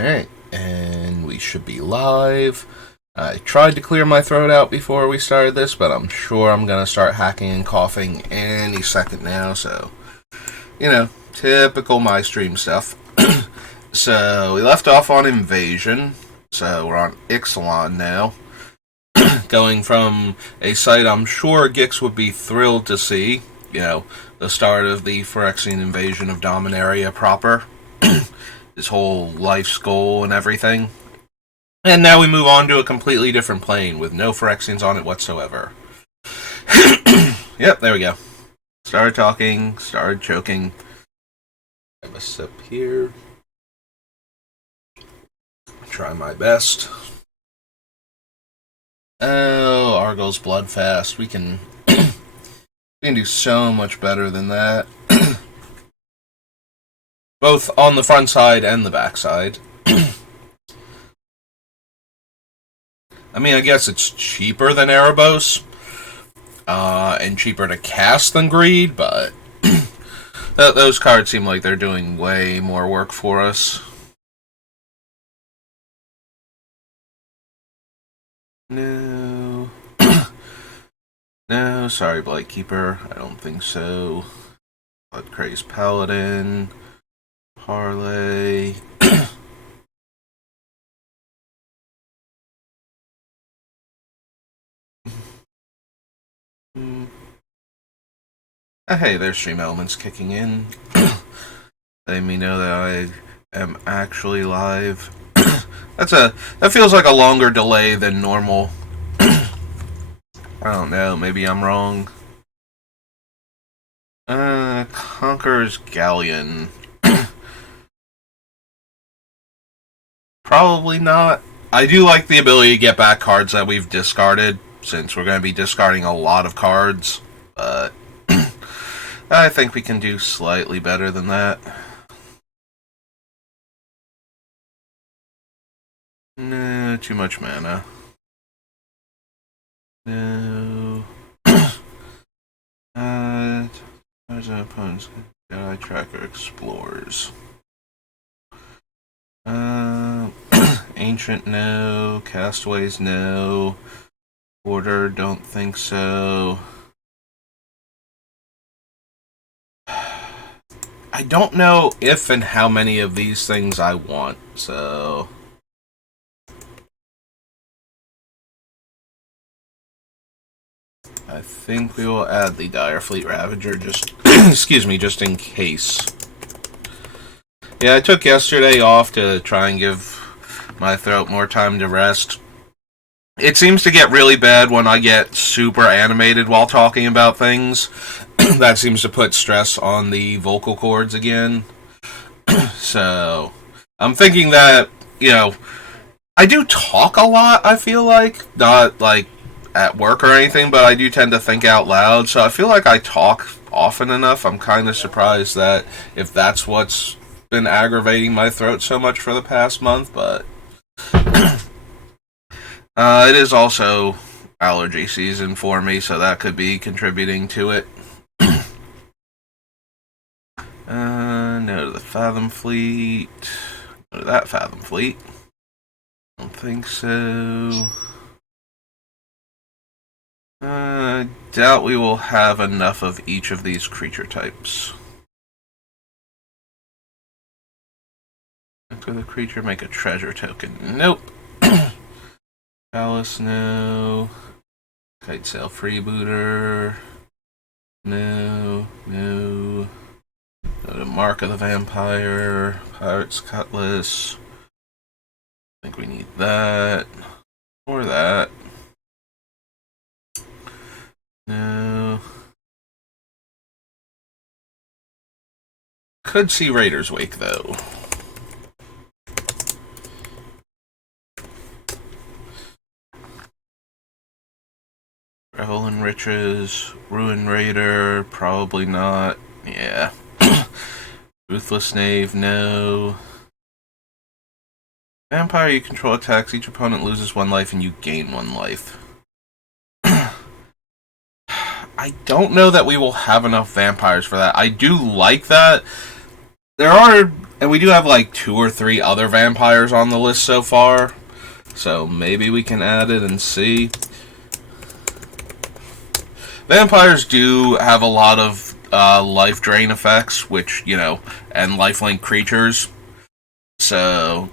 Alright, and we should be live. I tried to clear my throat out before we started this, but I'm sure I'm going to start hacking and coughing any second now, so, typical my stream stuff. So, we left off on Invasion, so we're on Ixalan now. Going from a site I'm sure Gix would be thrilled to see, the start of the Phyrexian invasion of Dominaria proper. His whole life's goal and everything. And now we move on to a completely different plane with no Phyrexians on it whatsoever. Yep, there we go. Started talking, started choking. Have a sip here. Try my best. Oh, Argos Bloodfast. We can do so much better than that. Both on the front side and the back side. I mean, I guess it's cheaper than Erebos. And cheaper to cast than Greed, but those cards seem like they're doing way more work for us. No. No, sorry, Blightkeeper. I don't think so. Bloodcrazed Paladin. Parlay. Hey, there's Stream Elements kicking in. Letting me know that I am actually live. That feels like a longer delay than normal. I don't know, maybe I'm wrong. Conqueror's Galleon. Probably not. I do like the ability to get back cards that we've discarded, since we're going to be discarding a lot of cards, but I think we can do slightly better than that. No, too much mana. No. There's an opponent's Jedi Tracker Explorers. Ancient, no. Castaways, no. Order, don't think so. I don't know if and how many of these things I want, so... I think we will add the Direfleet Ravager just... excuse me, just in case. Yeah, I took yesterday off to try and give my throat more time to rest. It seems to get really bad when I get super animated while talking about things. That seems to put stress on the vocal cords again. So, I'm thinking that, I do talk a lot, I feel like. Not, like, at work or anything, but I do tend to think out loud. So I feel like I talk often enough. I'm kind of surprised that if that's what's been aggravating my throat so much for the past month, but... it is also allergy season for me, so that could be contributing to it. No to the Fathom Fleet. No to that Fathom Fleet. Don't think so. Doubt we will have enough of each of these creature types. Enter the creature, make a treasure token. Nope. Palace, no. Kitesail Freebooter. No. No. Go to Mark of the Vampire. Pirate's Cutlass. I think we need that. Or that. No. Could see Raider's Wake, though. Revel in Riches, Ruin Raider, probably not. Yeah. Ruthless Knave, no. Vampire, you control attacks. Each opponent loses 1 life and you gain 1 life. I don't know that we will have enough vampires for that. I do like that. There are And we do have like 2 or 3 other vampires on the list so far. So maybe we can add it and see. Vampires do have a lot of life drain effects, which, you know, and lifelink creatures. So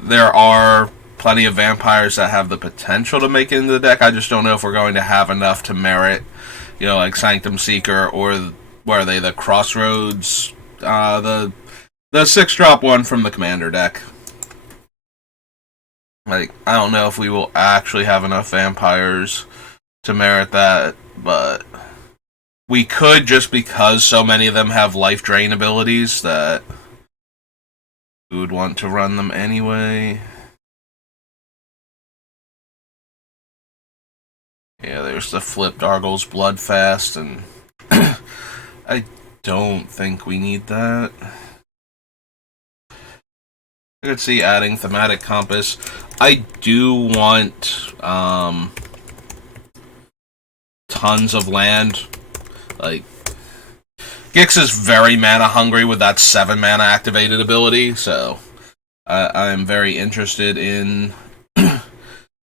there are plenty of vampires that have the potential to make it into the deck. I just don't know if we're going to have enough to merit, you know, like Sanctum Seeker or where are they, the Crossroads, the 6-drop one from the Commander deck. Like, I don't know if we will actually have enough vampires to merit that, but we could, just because so many of them have life drain abilities that we would want to run them anyway. Yeah, there's the flipped Argos Bloodfast, and I don't think we need that. I could see adding Thematic Compass. I do want tons of land. Like, Gix is very mana hungry with that 7 mana activated ability, so I am very interested in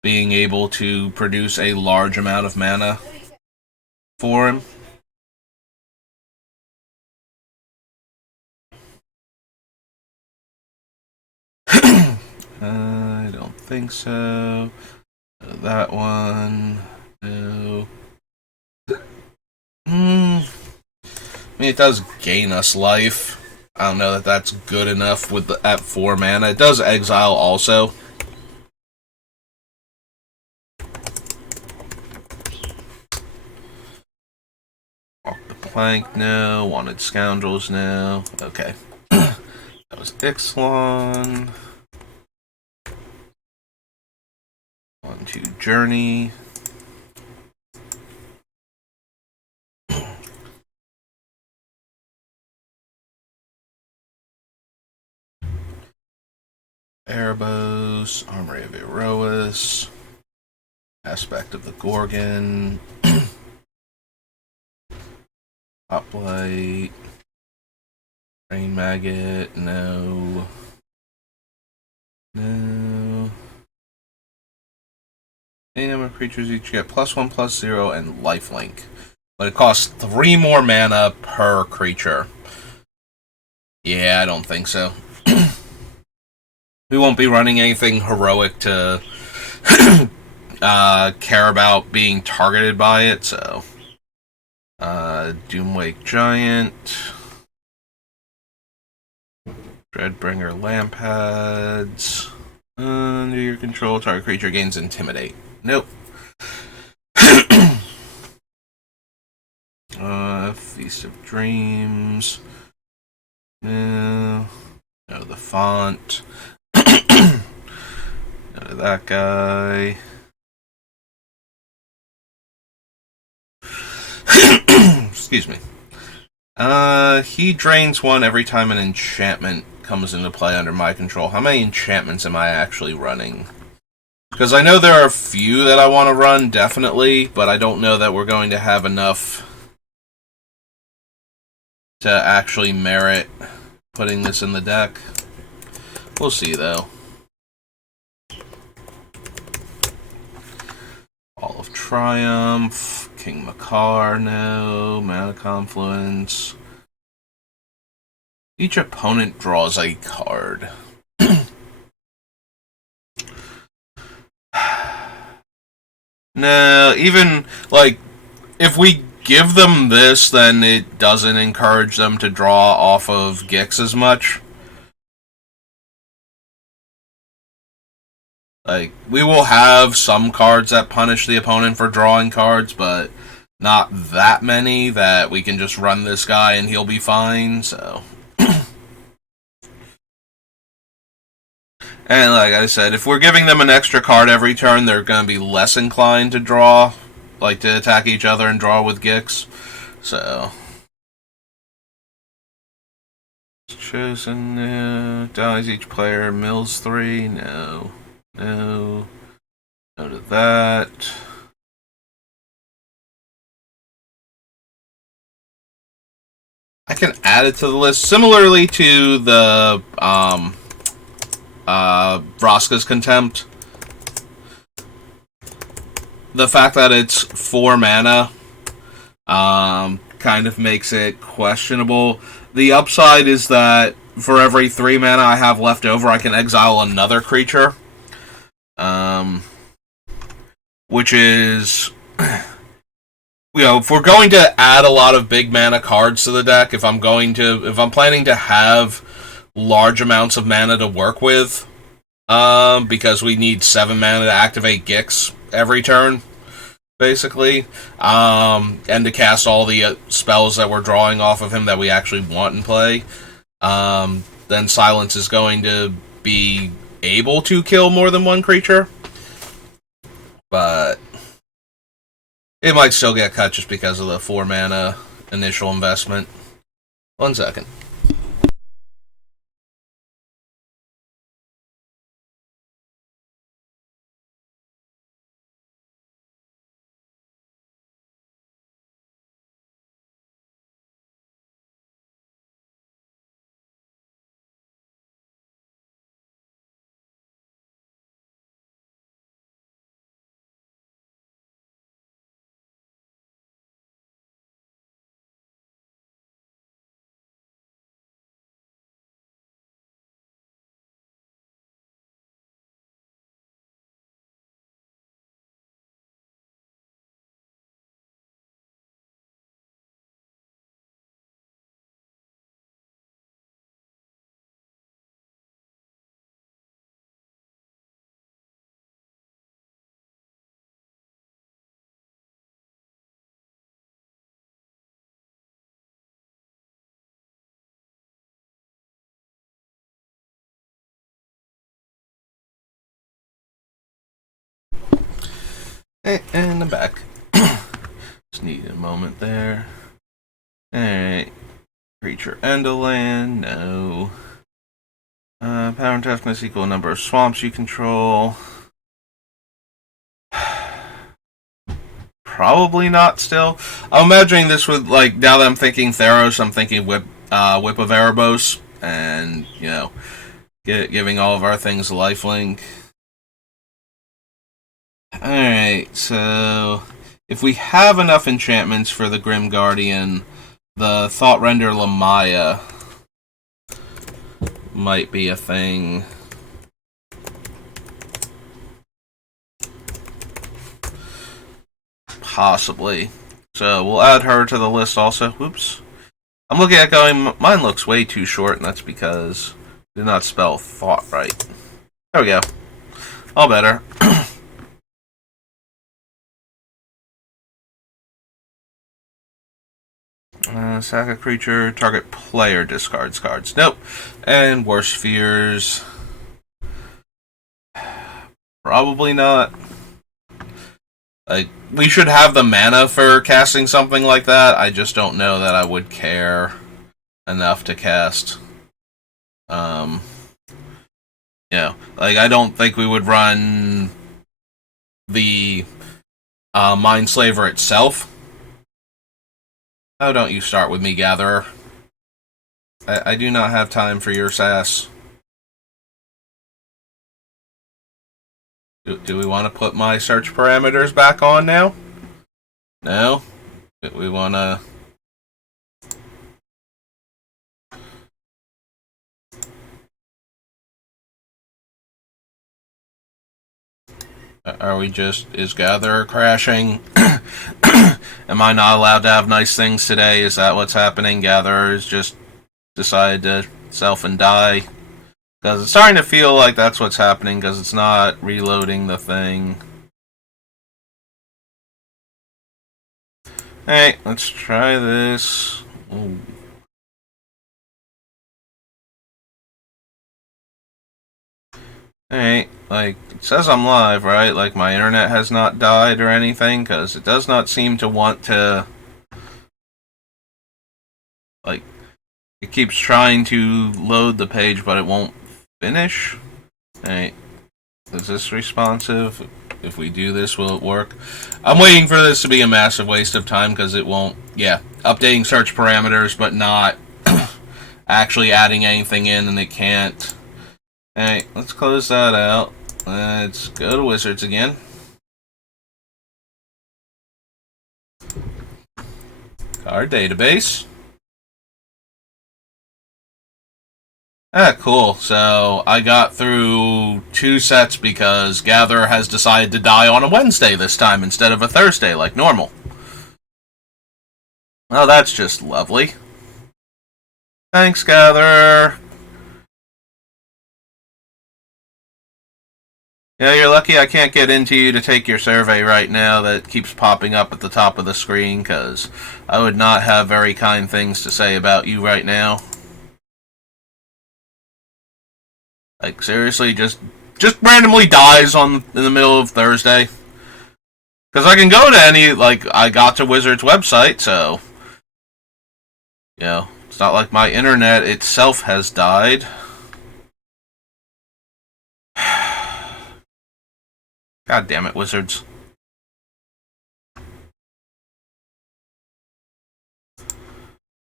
being able to produce a large amount of mana for him. I don't think so. That one, no. I mean, it does gain us life. I don't know that that's good enough with at 4 mana. It does exile also. Walk the Plank, no. Wanted Scoundrels, no. Okay. That was Ixalan. 1-2 Journey. Erebos, Armory of Erois, Aspect of the Gorgon, Hoplite, Rain Maggot, no. No. Any number of creatures each get +1/+0 and lifelink. But it costs 3 more mana per creature. Yeah, I don't think so. We won't be running anything heroic to care about being targeted by it, so. Doomwake Giant. Dreadbringer Lampads. Under your control, target creature gains Intimidate. Nope. Feast of Dreams. No. No, the font. No, that guy. Excuse me. He drains 1 every time an enchantment comes into play under my control. How many enchantments am I actually running? Because I know there are a few that I want to run, definitely, but I don't know that we're going to have enough to actually merit putting this in the deck. We'll see, though. Hall of Triumph, King Makar, no, Mana Confluence. Each opponent draws a card. No, even, like, if we give them this, then it doesn't encourage them to draw off of Gix as much. Like, we will have some cards that punish the opponent for drawing cards, but not that many that we can just run this guy and he'll be fine, so. And like I said, if we're giving them an extra card every turn, they're going to be less inclined to draw, like to attack each other and draw with Gix. So. Chosen, no. Dies each player, mills 3, no. No. No to that. I can add it to the list, similarly to the Vraska's Contempt. The fact that it's 4 mana kind of makes it questionable. The upside is that for every 3 mana I have left over, I can exile another creature. Which is, if we're going to add a lot of big mana cards to the deck, if I'm planning to have large amounts of mana to work with, because we need 7 mana to activate Gix every turn, basically, and to cast all the spells that we're drawing off of him that we actually want in play, then Silence is going to be able to kill more than one creature. But it might still get cut just because of the 4 mana initial investment. 1 second. And I'm back. Just need a moment there. Alright. Creature Enderland, no. Power and toughness equal number of swamps you control. Probably not still. I'm imagining this with, now that I'm thinking Theros, I'm thinking Whip of Erebos, and, giving all of our things a lifelink. Alright, so if we have enough enchantments for the Grim Guardian, the Thoughtrender Lamaya might be a thing. Possibly. So we'll add her to the list also. Whoops. I'm looking at going, mine looks way too short, and that's because I did not spell thought right. There we go. All better. Sack a creature, target player discards cards. Nope. And Worst Fears. Probably not. We should have the mana for casting something like that. I just don't know that I would care enough to cast. I don't think we would run the Mindslaver itself. Oh, don't you start with me, Gatherer. I do not have time for your sass. Do we want to put my search parameters back on now? No? We want to... Are we just... Is Gatherer crashing? Am I not allowed to have nice things today? Is that what's happening? Gatherers just decided to self and die? Because it's starting to feel like that's what's happening, because it's not reloading the thing. Hey, let's try this. Ooh. Hey, it says I'm live, right? My internet has not died or anything, because it does not seem to want to... it keeps trying to load the page, but it won't finish. Hey, is this responsive? If we do this, will it work? I'm waiting for this to be a massive waste of time, because it won't... Yeah, updating search parameters, but not actually adding anything in, and it can't. Alright, let's close that out. Let's go to Wizards again. Our database. Ah, cool. So I got through 2 sets because Gatherer has decided to die on a Wednesday this time instead of a Thursday like normal. Oh, that's just lovely. Thanks, Gatherer. Yeah, you're lucky I can't get into you to take your survey right now that keeps popping up at the top of the screen, because I would not have very kind things to say about you right now. Like, seriously, just randomly dies in the middle of Thursday. Because I can go to any, like, I got to Wizards website, so, you know, it's not like my internet itself has died. God damn it, Wizards.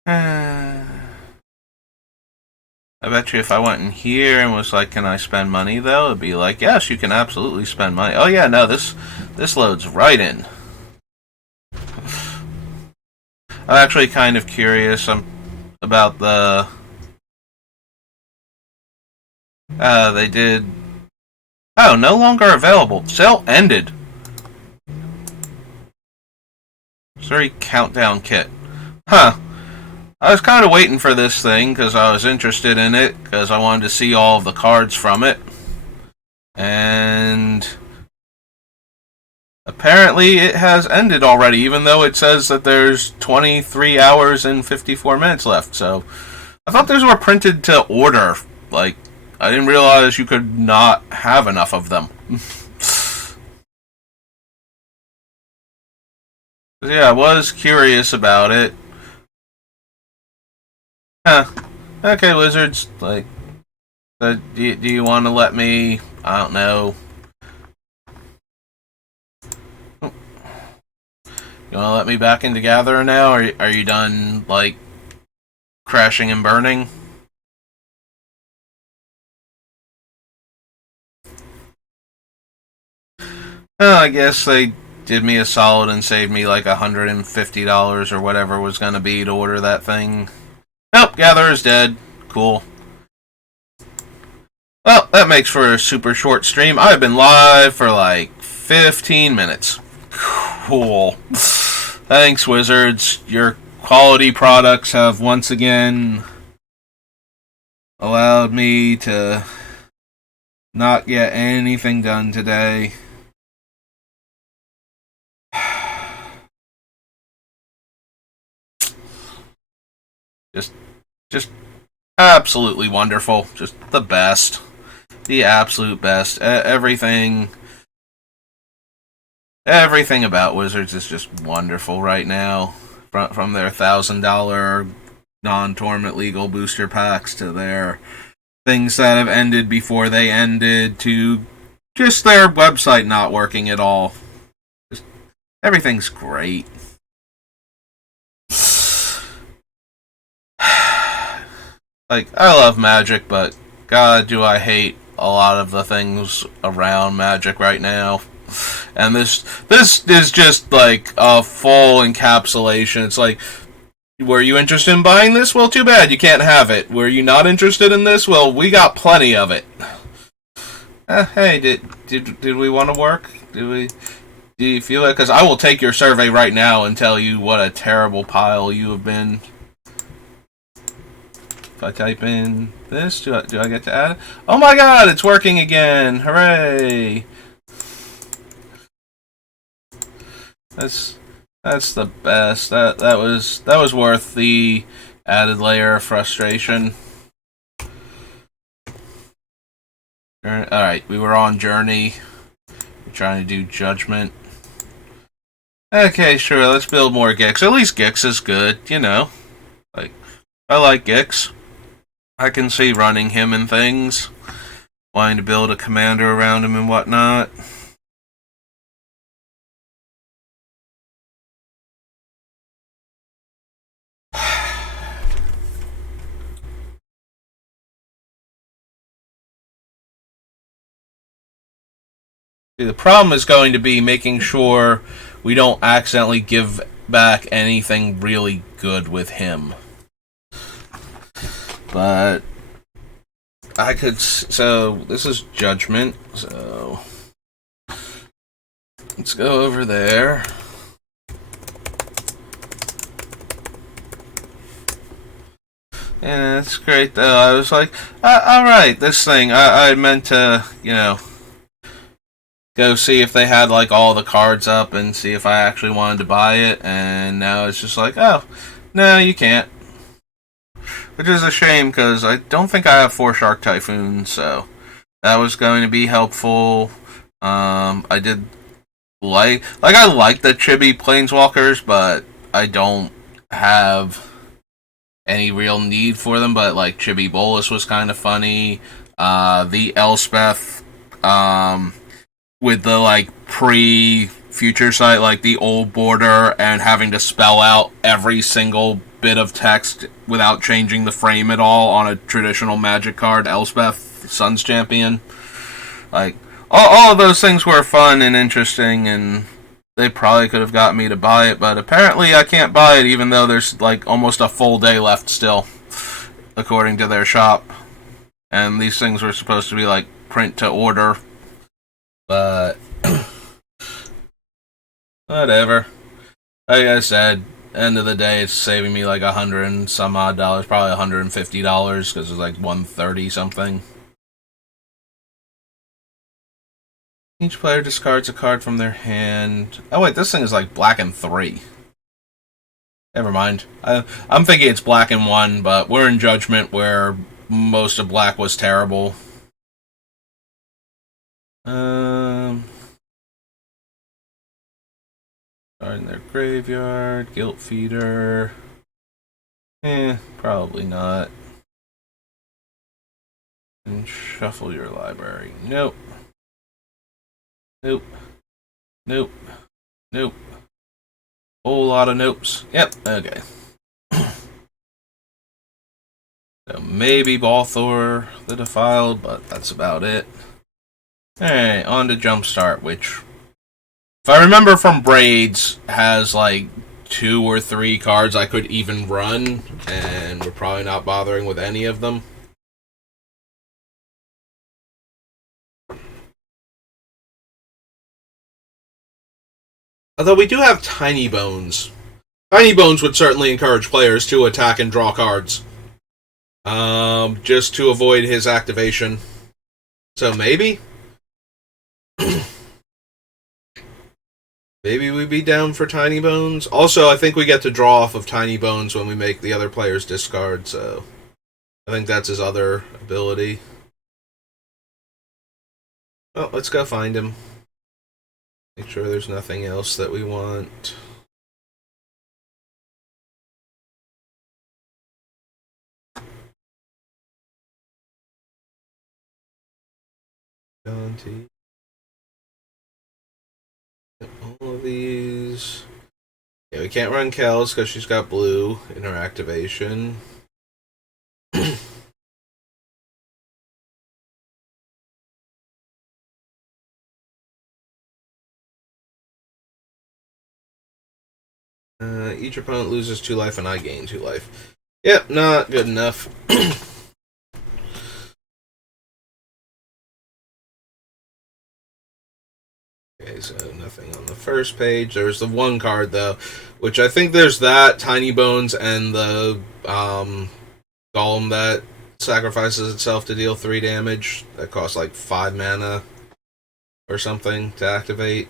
I bet you if I went in here and was like, can I spend money, though? It'd be like, yes, you can absolutely spend money. Oh, yeah, no, this loads right in. I'm actually kind of curious about the... they did... Oh, no longer available. Sale ended. Sorry, countdown kit. Huh. I was kind of waiting for this thing because I was interested in it because I wanted to see all of the cards from it. And apparently it has ended already, even though it says that there's 23 hours and 54 minutes left. So I thought those were printed to order. Like, I didn't realize you could not have enough of them. Yeah, I was curious about it. Huh. Okay, Wizards. Like, do you want to let me? I don't know. You want to let me back into Gatherer now, or are you done, like, crashing and burning? Oh, I guess they did me a solid and saved me like $150 or whatever it was going to be to order that thing. Nope, Gatherer's dead. Cool. Well, that makes for a super short stream. I've been live for like 15 minutes. Cool. Thanks, Wizards. Your quality products have once again allowed me to not get anything done today. Just absolutely wonderful. Just the best. The absolute best. Everything about Wizards is just wonderful right now. From their $1,000 non-tournament legal booster packs to their things that have ended before they ended to just their website not working at all. Just, everything's great. Like, I love Magic, but God, do I hate a lot of the things around Magic right now. And this is just like a full encapsulation. It's like, were you interested in buying this? Well, too bad, you can't have it. Were you not interested in this? Well, we got plenty of it. Hey, did we want to work? Do you feel it? Because I will take your survey right now and tell you what a terrible pile you have been. If I type in this, do I get to add it? Oh my god, it's working again! Hooray! That's the best. That was worth the added layer of frustration. Alright, we were on Journey. We're trying to do Judgment. Okay, sure, let's build more Gix. At least Gix is good, you know. Like, I like Gix. I can see running him and things. Wanting to build a commander around him and whatnot. The problem is going to be making sure we don't accidentally give back anything really good with him. But I could. So this is Judgment. So let's go over there. Yeah, it's great though. I was like, alright, this thing, I meant to, go see if they had like all the cards up and see if I actually wanted to buy it, and now it's just like, oh, no, you can't. Which is a shame, because I don't think I have 4 Shark Typhoons, so that was going to be helpful. I did I like the Chibi Planeswalkers, but I don't have any real need for them, but like Chibi Bolus was kind of funny. The Elspeth, with the like pre-future sight, like the old border, and having to spell out every single bit of text without changing the frame at all on a traditional Magic card, Elspeth, Sun's Champion. Like, all of those things were fun and interesting, and they probably could have got me to buy it, but apparently I can't buy it even though there's like almost a full day left still, according to their shop. And these things were supposed to be like print to order, but whatever. Like I said, end of the day, it's saving me like $100 and some odd, probably $150 because it's like $130 something. Each player discards a card from their hand. Oh wait, this thing is like black and 3. Never mind. I'm thinking it's black and 1, but we're in Judgment where most of black was terrible. Starting their graveyard, Guilt Feeder. Probably not. And shuffle your library. Nope. Nope. Nope. Nope. Whole lot of nopes. Yep, okay. So maybe Balthor the Defiled, but that's about it. Alright, on to Jumpstart, which, if I remember from Braids, has like 2 or 3 cards I could even run, and we're probably not bothering with any of them. Although we do have Tiny Bones. Tiny Bones would certainly encourage players to attack and draw cards. Just to avoid his activation. So maybe? Maybe we'd be down for Tiny Bones. Also, I think we get to draw off of Tiny Bones when we make the other players discard, so I think that's his other ability. Oh, let's go find him. Make sure there's nothing else that we want. Dante. All of these. Yeah, we can't run Kells because she's got blue in her activation. Each opponent loses 2 life and I gain 2 life. Yep, not good enough. Okay, so nothing on the first page. There's the one card, though, which I think there's that, Tiny Bones, and the Golem that sacrifices itself to deal 3 damage. That costs like 5 mana or something to activate.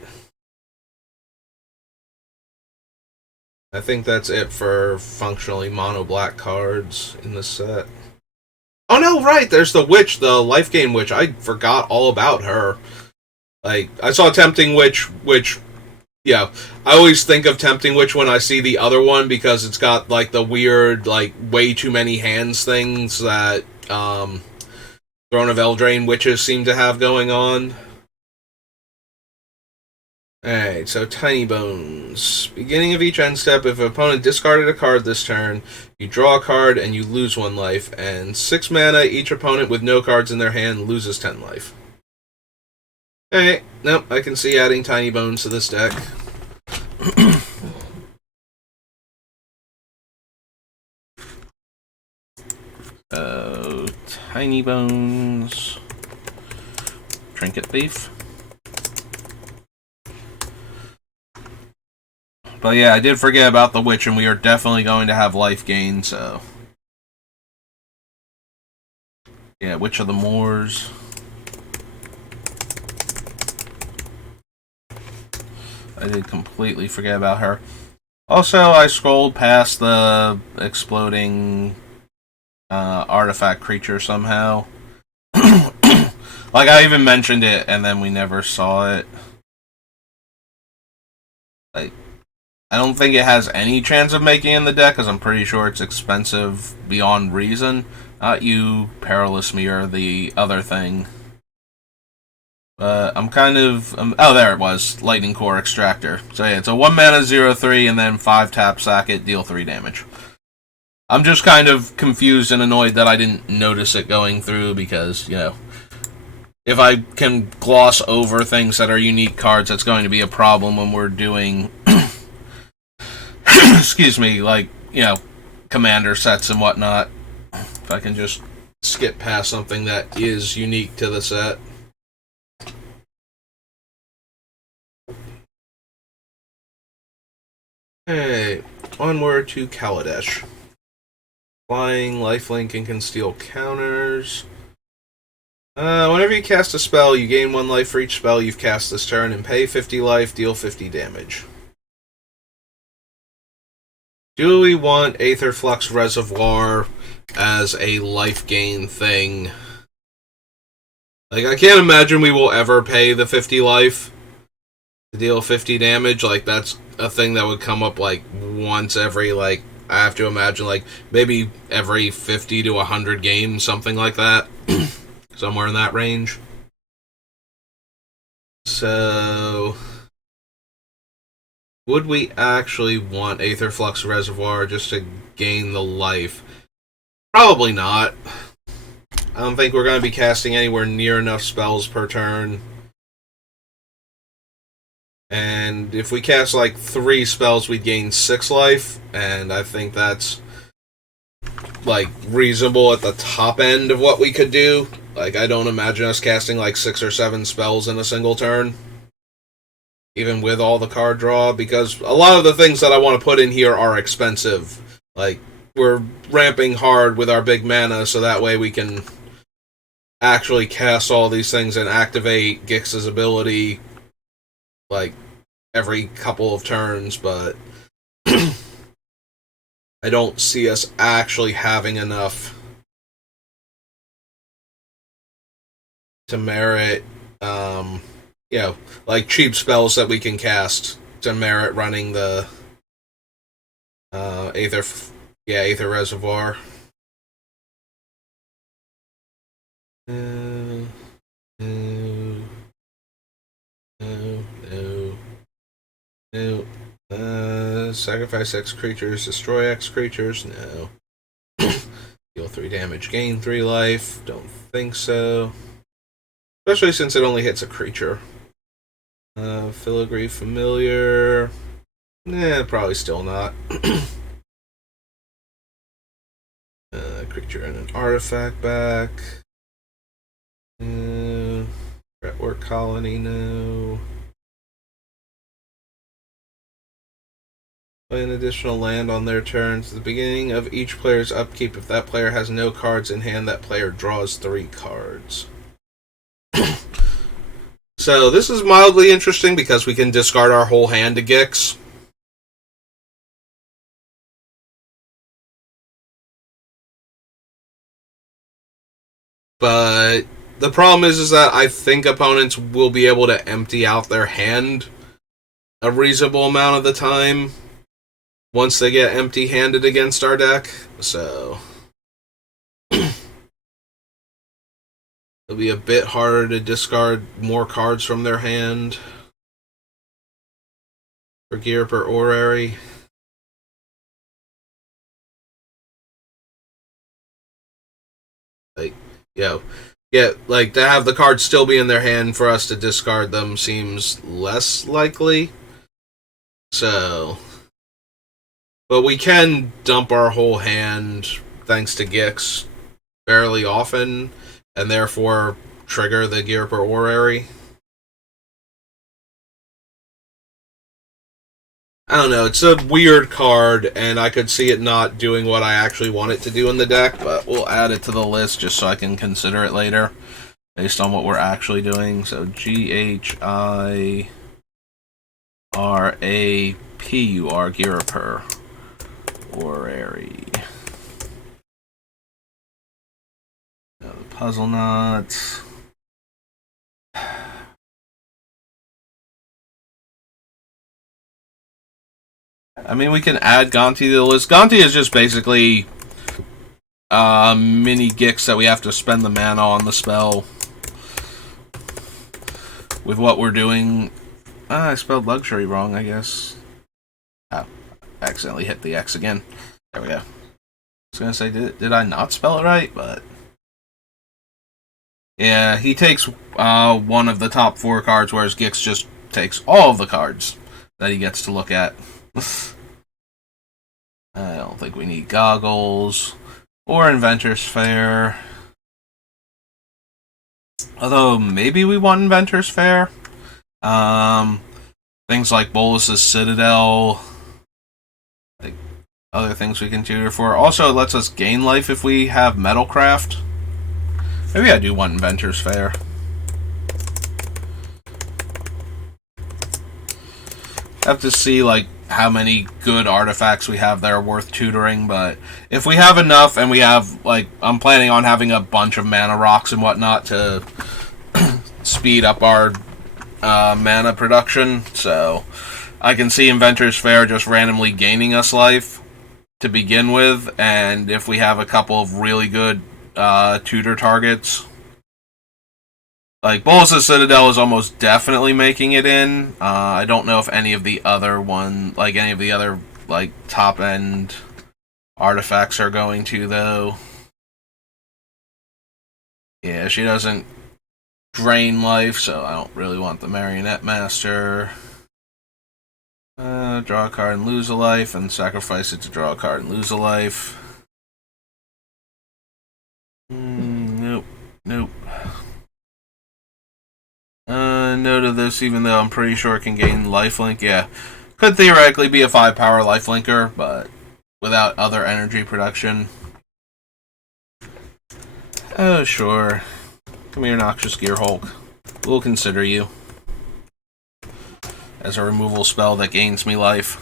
I think that's it for functionally mono black cards in the set. Oh no, right, there's the Witch, the Life Gain Witch. I forgot all about her. Like, I saw Tempting Witch, which, yeah, I always think of Tempting Witch when I see the other one because it's got, like, the weird, like, way too many hands things that, Throne of Eldraine witches seem to have going on. Alright, so Tiny Bones. Beginning of each end step, if an opponent discarded a card this turn, you draw a card and you lose 1 life, and 6 mana, each opponent with no cards in their hand loses 10 life. Hey, nope, I can see adding Tiny Bones to this deck. Tiny Bones. Trinket Thief. But yeah, I did forget about the Witch, and we are definitely going to have life gain, so. Yeah, Witch of the Moors. I did completely forget about her. Also, I scrolled past the exploding artifact creature somehow. Like, I even mentioned it, and then we never saw it. Like, I don't think it has any chance of making it in the deck, because I'm pretty sure it's expensive beyond reason. Not you, Perilous Mirror, the other thing. I'm kind of... oh, there it was. Lightning Core Extractor. So yeah, it's a 1 mana 0/3, and then 5 tap, sack it, deal 3 damage. I'm just kind of confused and annoyed that I didn't notice it going through, because, you know, if I can gloss over things that are unique cards, that's going to be a problem when we're doing... excuse me, like, you know, commander sets and whatnot. If I can just skip past something that is unique to the set. Hey, onward to Kaladesh. Flying, lifelink, and can steal counters. Whenever you cast a spell, you gain 1 life for each spell you've cast this turn and pay 50 life, deal 50 damage. Do we want Aetherflux Reservoir as a life gain thing? Like, I can't imagine we will ever pay the 50 life to deal 50 damage. Like, that's a thing that would come up, like, once every, like, I have to imagine, like, maybe every 50 to 100 games, something like that. Somewhere in that range. So, would we actually want Aetherflux Reservoir just to gain the life? Probably not. I don't think we're going to be casting anywhere near enough spells per turn. And if we cast like 3 spells, we'd gain 6 life. And I think that's like reasonable at the top end of what we could do. Like, I don't imagine us casting like 6 or 7 spells in a single turn, even with all the card draw, because a lot of the things that I want to put in here are expensive. Like, we're ramping hard with our big mana, so that way we can actually cast all these things and activate Gix's ability, like, every couple of turns, but I don't see us actually having enough to merit, you know, like cheap spells that we can cast to merit running the Aether Reservoir. No, no, no, no, no. Sacrifice X creatures, destroy X creatures. No. Deal 3 damage, gain 3 life. Don't think so. Especially since it only hits a creature. Filigree Familiar. Nah, probably still not. Creature and an artifact back. Fretwork Colony, no. Play an additional land on their turn to the beginning of each player's upkeep. If that player has no cards in hand, that player draws 3 cards. So this is mildly interesting because we can discard our whole hand to Gix. But the problem is that I think opponents will be able to empty out their hand a reasonable amount of the time once they get empty-handed against our deck. So it'll be a bit harder to discard more cards from their hand for Gearp or Orrery. Like, yo, Yeah, like, to have the cards still be in their hand for us to discard them seems less likely. So, but we can dump our whole hand thanks to Gix fairly often, and therefore trigger the Ghirapur Orrery. I don't know, it's a weird card, and I could see it not doing what I actually want it to do in the deck, but we'll add it to the list just so I can consider it later, based on what we're actually doing. So Ghirapur, Ghirapur Orrery. The puzzle knots. I mean, we can add Gonti to the list. Gonti is just basically mini Gix that we have to spend the mana on the spell. With what we're doing... I spelled luxury wrong, I guess. Oh, I accidentally hit the X again. There we go. I was going to say, did I not spell it right? But... yeah, he takes one of the top 4 cards, whereas Gix just takes all of the cards that he gets to look at. I don't think we need Goggles or Inventor's Fair. Although, maybe we want Inventor's Fair. Things like Bolus's Citadel. Like, other things we can tutor for. Also, it lets us gain life if we have Metalcraft. Maybe I do want Inventor's Fair. Have to see, like, how many good artifacts we have that are worth tutoring, but if we have enough and we have, like, I'm planning on having a bunch of mana rocks and whatnot to speed up our mana production, so I can see Inventor's Fair just randomly gaining us life to begin with, and if we have a couple of really good tutor targets, like Bolus's Citadel is almost definitely making it in. I don't know if any of the other top end artifacts are going to, though. Yeah, she doesn't drain life, so I don't really want the Marionette Master. Draw a card and lose a life, and sacrifice it to draw a card and lose a life. Nope. No to this, even though I'm pretty sure it can gain lifelink. Yeah, could theoretically be a 5-power lifelinker, but without other energy production. Oh, sure. Come here, Noxious Gearhulk. We'll consider you as a removal spell that gains me life.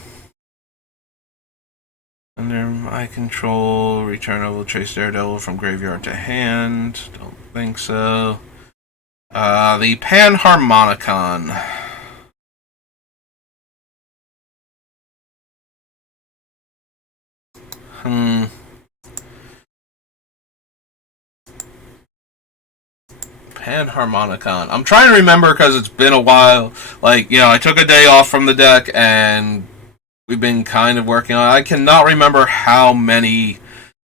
Under my control, return Ovaltrace Daredevil from graveyard to hand. Don't think so. The Panharmonicon. Panharmonicon. I'm trying to remember because it's been a while. Like, I took a day off from the deck and we've been kind of working on it. I cannot remember how many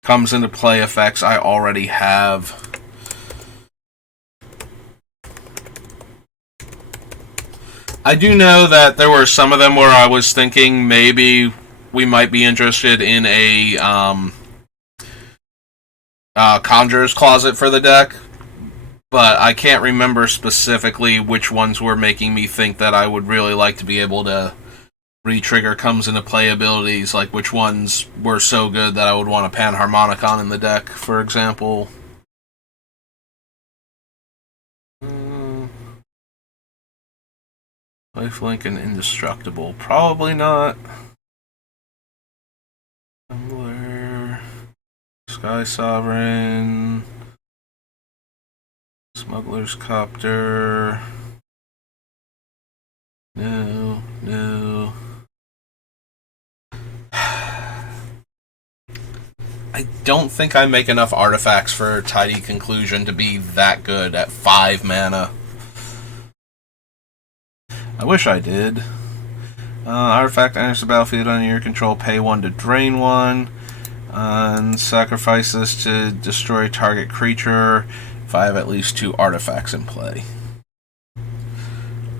comes into play effects I already have. I do know that there were some of them where I was thinking maybe we might be interested in a Conjurer's Closet for the deck, but I can't remember specifically which ones were making me think that I would really like to be able to re-trigger comes into play abilities, like which ones were so good that I would want a Panharmonicon in the deck, for example. Lifelink and Indestructible. Probably not. Tumbler. Sky Sovereign. Smuggler's Copter. No. I don't think I make enough artifacts for Tidy Conclusion to be that good at 5 mana. I wish I did. Artifact enters the battlefield under your control. Pay 1 to drain 1. And sacrifice this to destroy target creature. if I have at least 2 artifacts in play.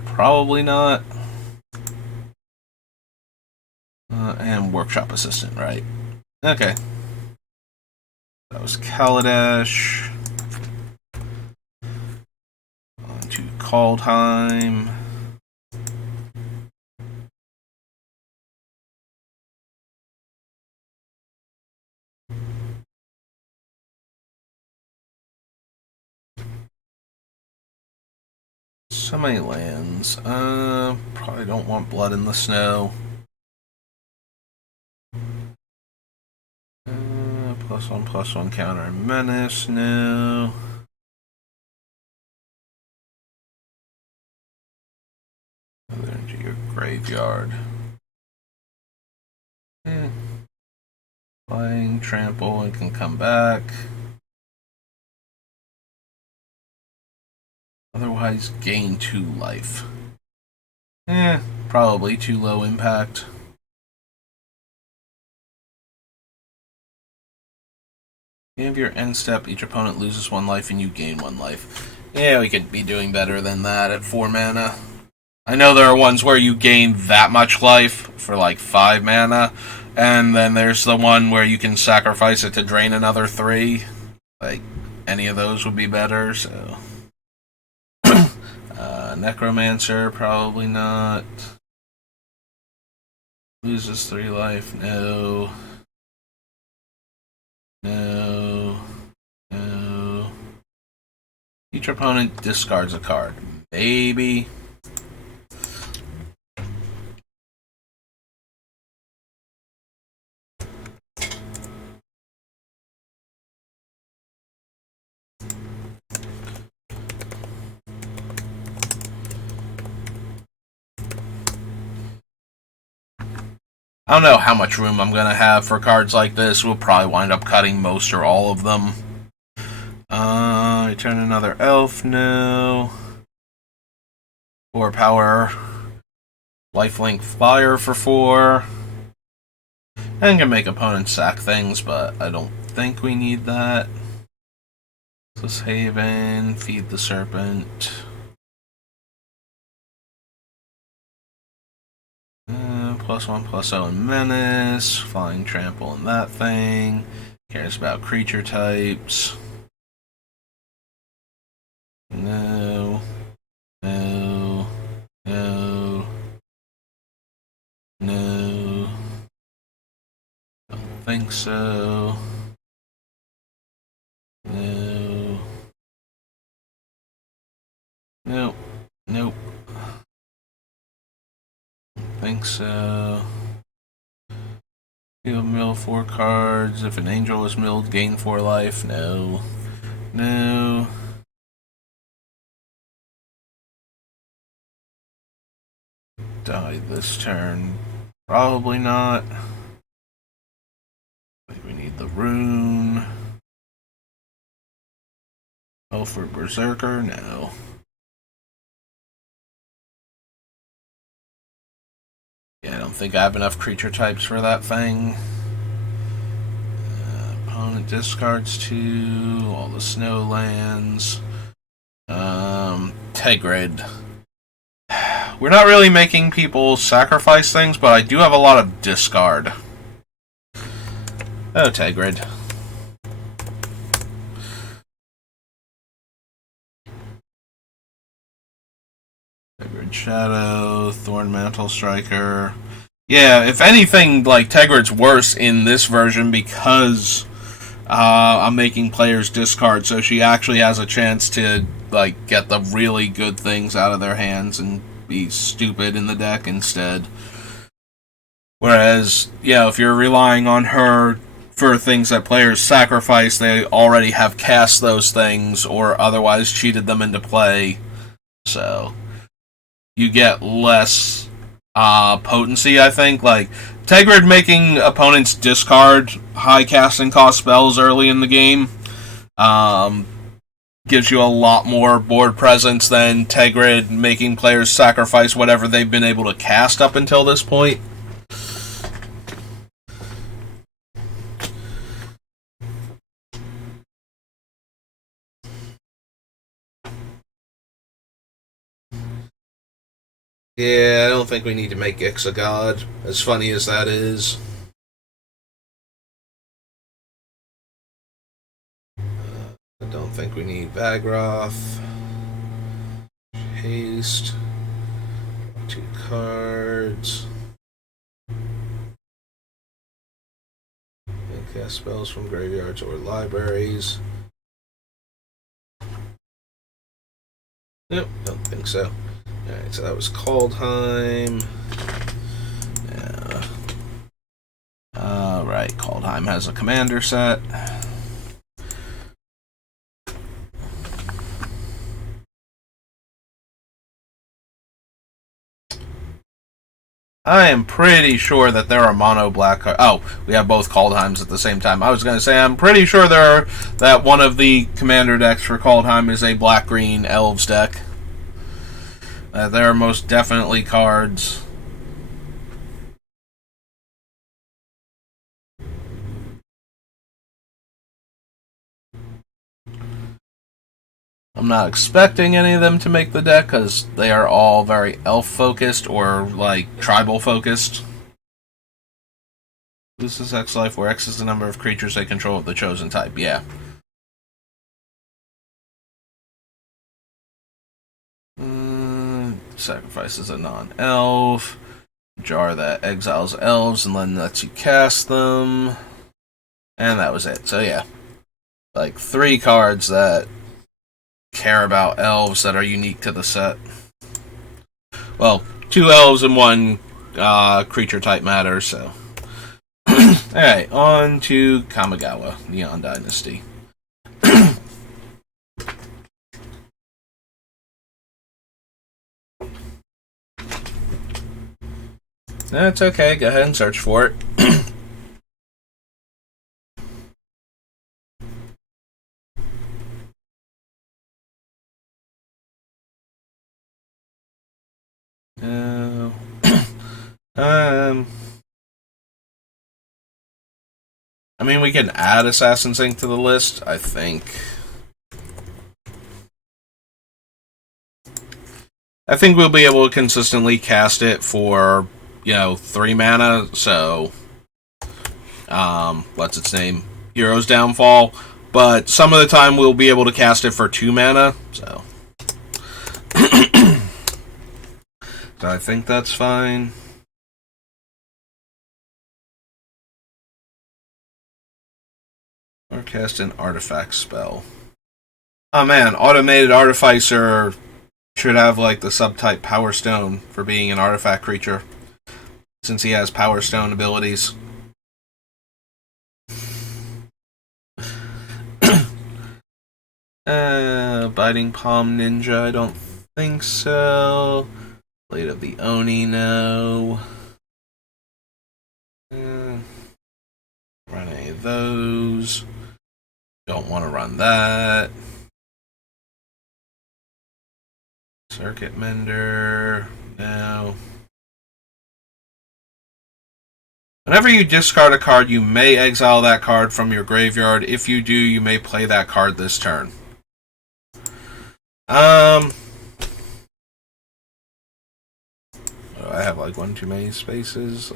Probably not. And Workshop Assistant, right? Okay. That was Kaladesh. On to Kaldheim. So many lands. Probably don't want Blood in the Snow. +1/+1 counter and menace. No. Other into your graveyard. Flying, trample, and can come back. Otherwise, gain 2 life. Probably too low impact. End of your end step, each opponent loses 1 life and you gain 1 life. Yeah, we could be doing better than that at 4 mana. I know there are ones where you gain that much life for like 5 mana, and then there's the one where you can sacrifice it to drain another 3. Like, any of those would be better, so... Necromancer, probably not. Loses 3 life, no. No. No. Each opponent discards a card. Maybe. I don't know how much room I'm going to have for cards like this. We'll probably wind up cutting most or all of them. Return another elf, no. 4 power. Lifelink flyer for 4. And can make opponents sack things, but I don't think we need that. This Haven, Feed the Serpent. +1/+0 and menace, flying trample and that thing. Cares about creature types. No. No. No. No. Don't think so. No. Nope. Nope. Think so. You'll mill 4 cards. If an angel is milled, gain 4 life. No. No. Die this turn. Probably not. We need the rune. Oh, for Berserker? No. Yeah, I don't think I have enough creature types for that thing. Opponent discards 2, all the snow lands. Tergrid. We're not really making people sacrifice things, but I do have a lot of discard. Oh, Tergrid. Tergrid Shadow, Thorn Mantle Striker. Yeah, if anything, like, Tergrid's worse in this version because I'm making players discard, so she actually has a chance to, like, get the really good things out of their hands and be stupid in the deck instead. Whereas, yeah, if you're relying on her for things that players sacrifice, they already have cast those things or otherwise cheated them into play. So you get less potency, I think. Like, Tergrid making opponents discard high casting cost spells early in the game gives you a lot more board presence than Tergrid making players sacrifice whatever they've been able to cast up until this point. Yeah, I don't think we need to make Ix a god, as funny as that is. I don't think we need Vagroth. Haste. 2 cards. And cast spells from graveyards or libraries. Nope, don't think so. Alright, so that was Kaldheim. Yeah. Alright, Kaldheim has a commander set. I am pretty sure that there are mono black cards. Oh, we have both Kaldheims at the same time. I was going to say, I'm pretty sure that one of the commander decks for Kaldheim is a black-green elves deck. There are most definitely cards. I'm not expecting any of them to make the deck because they are all very elf-focused or, like, tribal-focused. Loses X life, where X is the number of creatures they control of the chosen type. Yeah. Sacrifices a non-elf. Jar that exiles elves and then lets you cast them. And that was it. So yeah. Like 3 cards that care about elves that are unique to the set. Well, 2 elves and 1 creature type matter, so. Alright, on to Kamigawa, Neon Dynasty. That's okay, go ahead and search for it. I mean, we can add Assassin's Ink to the list, I think. I think we'll be able to consistently cast it for, 3 mana, so... what's its name? Hero's Downfall. But some of the time we'll be able to cast it for 2 mana, so... So I think that's fine. Or cast an artifact spell. Oh man, Automated Artificer should have like the subtype Power Stone for being an artifact creature, since he has Power Stone abilities. Biting Palm Ninja, I don't think so. Blade of the Oni, no. Run any of those. Don't want to run that. Circuit Mender, no. Whenever you discard a card, you may exile that card from your graveyard. If you do, you may play that card this turn. I have like 1 too many spaces.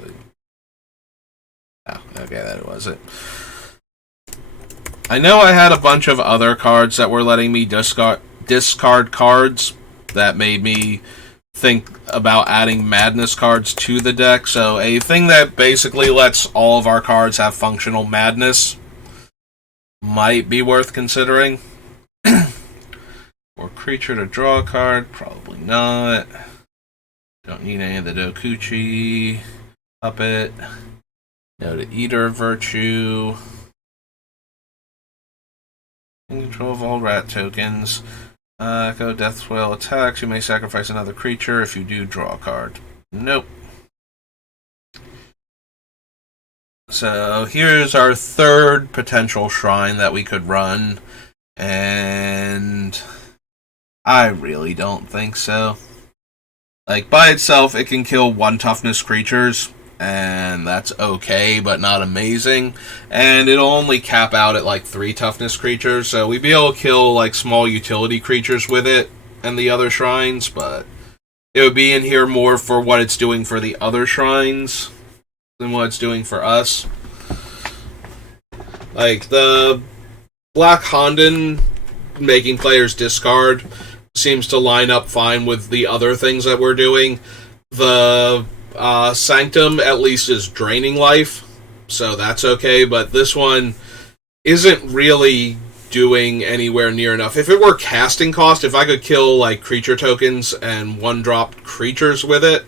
Oh, okay, that was it. I know I had a bunch of other cards that were letting me discard cards that made me think about adding Madness cards to the deck. So a thing that basically lets all of our cards have functional Madness might be worth considering. Or creature to draw a card, probably not. Don't need any of the Dokuchi. Puppet. No to Eater Virtue. In control of all rat tokens. Go Death Whale attacks. You may sacrifice another creature. If you do, draw a card. Nope. So here's our 3rd potential shrine that we could run. And I really don't think so. Like, by itself, it can kill 1 toughness creatures, and that's okay, but not amazing. And it'll only cap out at, like, 3 toughness creatures, so we'd be able to kill, like, small utility creatures with it and the other shrines, but it would be in here more for what it's doing for the other shrines than what it's doing for us. Like, the Black Honden making players discard seems to line up fine with the other things that we're doing. The Sanctum at least is draining life, so that's okay, but this one isn't really doing anywhere near enough. If it were casting cost, if I could kill like creature tokens and one-drop creatures with it,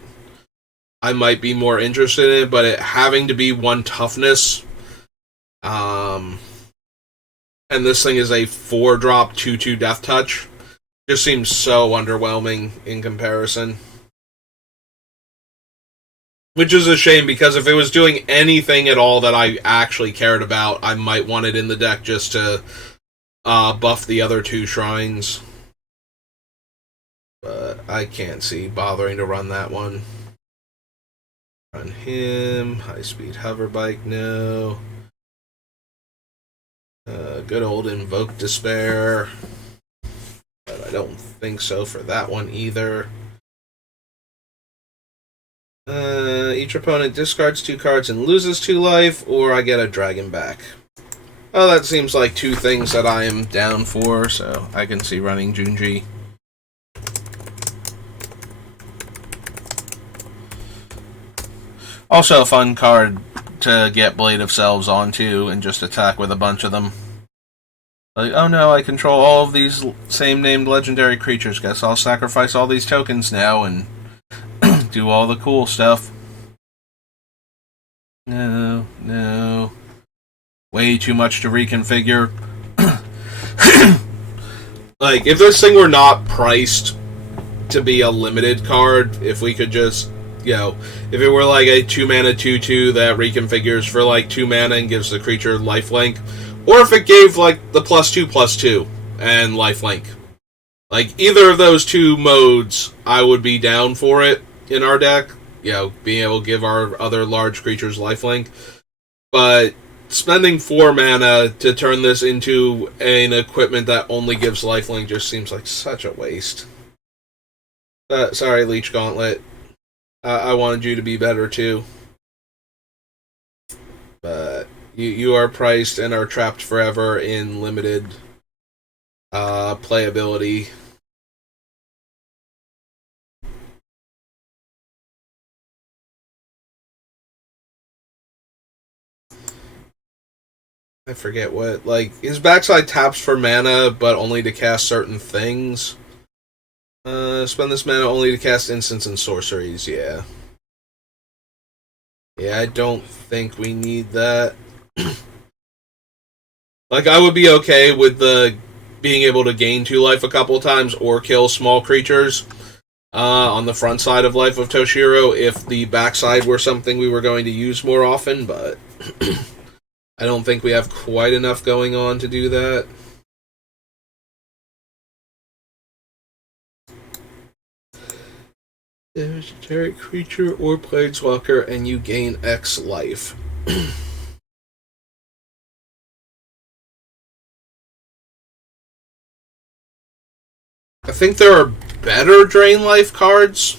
I might be more interested in it, but it having to be one toughness, and this thing is a 4-drop 2/2 death touch, just seems so underwhelming in comparison. Which is a shame, because if it was doing anything at all that I actually cared about, I might want it in the deck just to buff the other 2 shrines. But I can't see bothering to run that one. Run him. High-speed hover bike, no. Good old Invoke Despair. But I don't think so for that one either. Each opponent discards 2 cards and loses 2 life, or I get a dragon back. Oh, that seems like 2 things that I am down for, so I can see running Junji. Also a fun card to get Blade of Selves onto and just attack with a bunch of them. Like, oh no, I control all of these same named legendary creatures. Guess I'll sacrifice all these tokens now and do all the cool stuff. No. Way too much to reconfigure. Like, if this thing were not priced to be a limited card, if we could just, if it were like a 2-mana 2/2 that reconfigures for like 2 mana and gives the creature lifelink, or if it gave like the +2/+2 and lifelink. Like, either of those 2 modes, I would be down for it in our deck. Being able to give our other large creatures lifelink. But spending 4 mana to turn this into an equipment that only gives lifelink just seems like such a waste. Sorry, Leech Gauntlet. I wanted you to be better too. But you are priced and are trapped forever in limited playability. I forget what, like, his backside taps for mana, but only to cast certain things. Spend this mana only to cast instants and sorceries, yeah. Yeah, I don't think we need that. Like, I would be okay with the being able to gain 2 life a couple times or kill small creatures on the front side of Life of Toshiro if the backside were something we were going to use more often, but I don't think we have quite enough going on to do that. Legendary creature or planeswalker, and you gain X life. I think there are better drain life cards,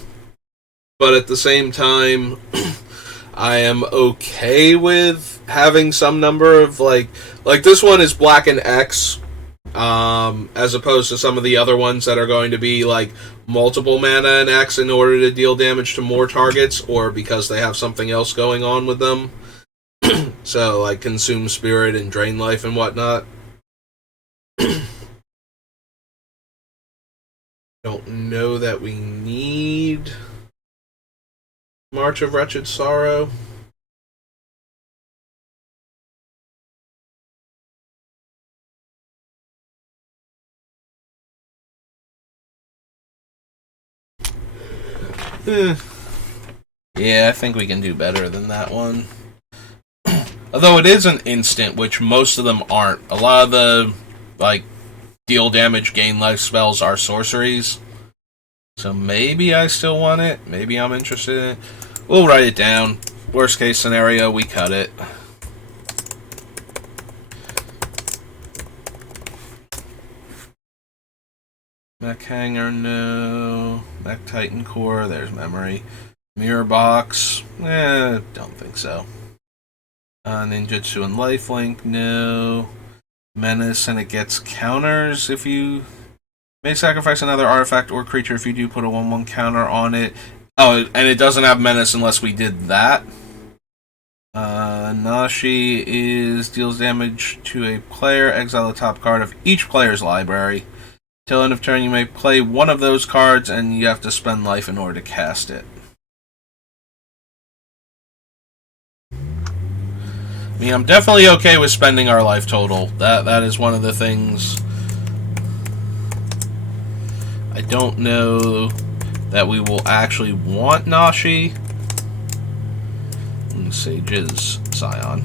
but at the same time, I am okay with having some number of, like this one is black and X, as opposed to some of the other ones that are going to be like multiple mana and X in order to deal damage to more targets, or because they have something else going on with them. So, like, consume spirit and drain life and whatnot. Don't know that we need March of Wretched Sorrow. Yeah, I think we can do better than that one. Although it is an instant, which most of them aren't. A lot of the, like, deal damage, gain life spells are sorceries. So maybe I still want it. Maybe I'm interested in it. We'll write it down. Worst case scenario, we cut it. Mech Hanger, no. Mech Titan Core, there's memory. Mirror Box, don't think so. Ninjutsu and Lifelink, no. Menace, and it gets counters if you may sacrifice another artifact or creature if you do put a 1/1 counter on it. Oh, and it doesn't have Menace unless we did that. Nashi deals damage to a player. Exile the top card of each player's library. Till end of turn, you may play one of those cards, and you have to spend life in order to cast it. I mean, I'm definitely okay with spending our life total. That is one of the things. I don't know that we will actually want Nashi. Sage's Scion.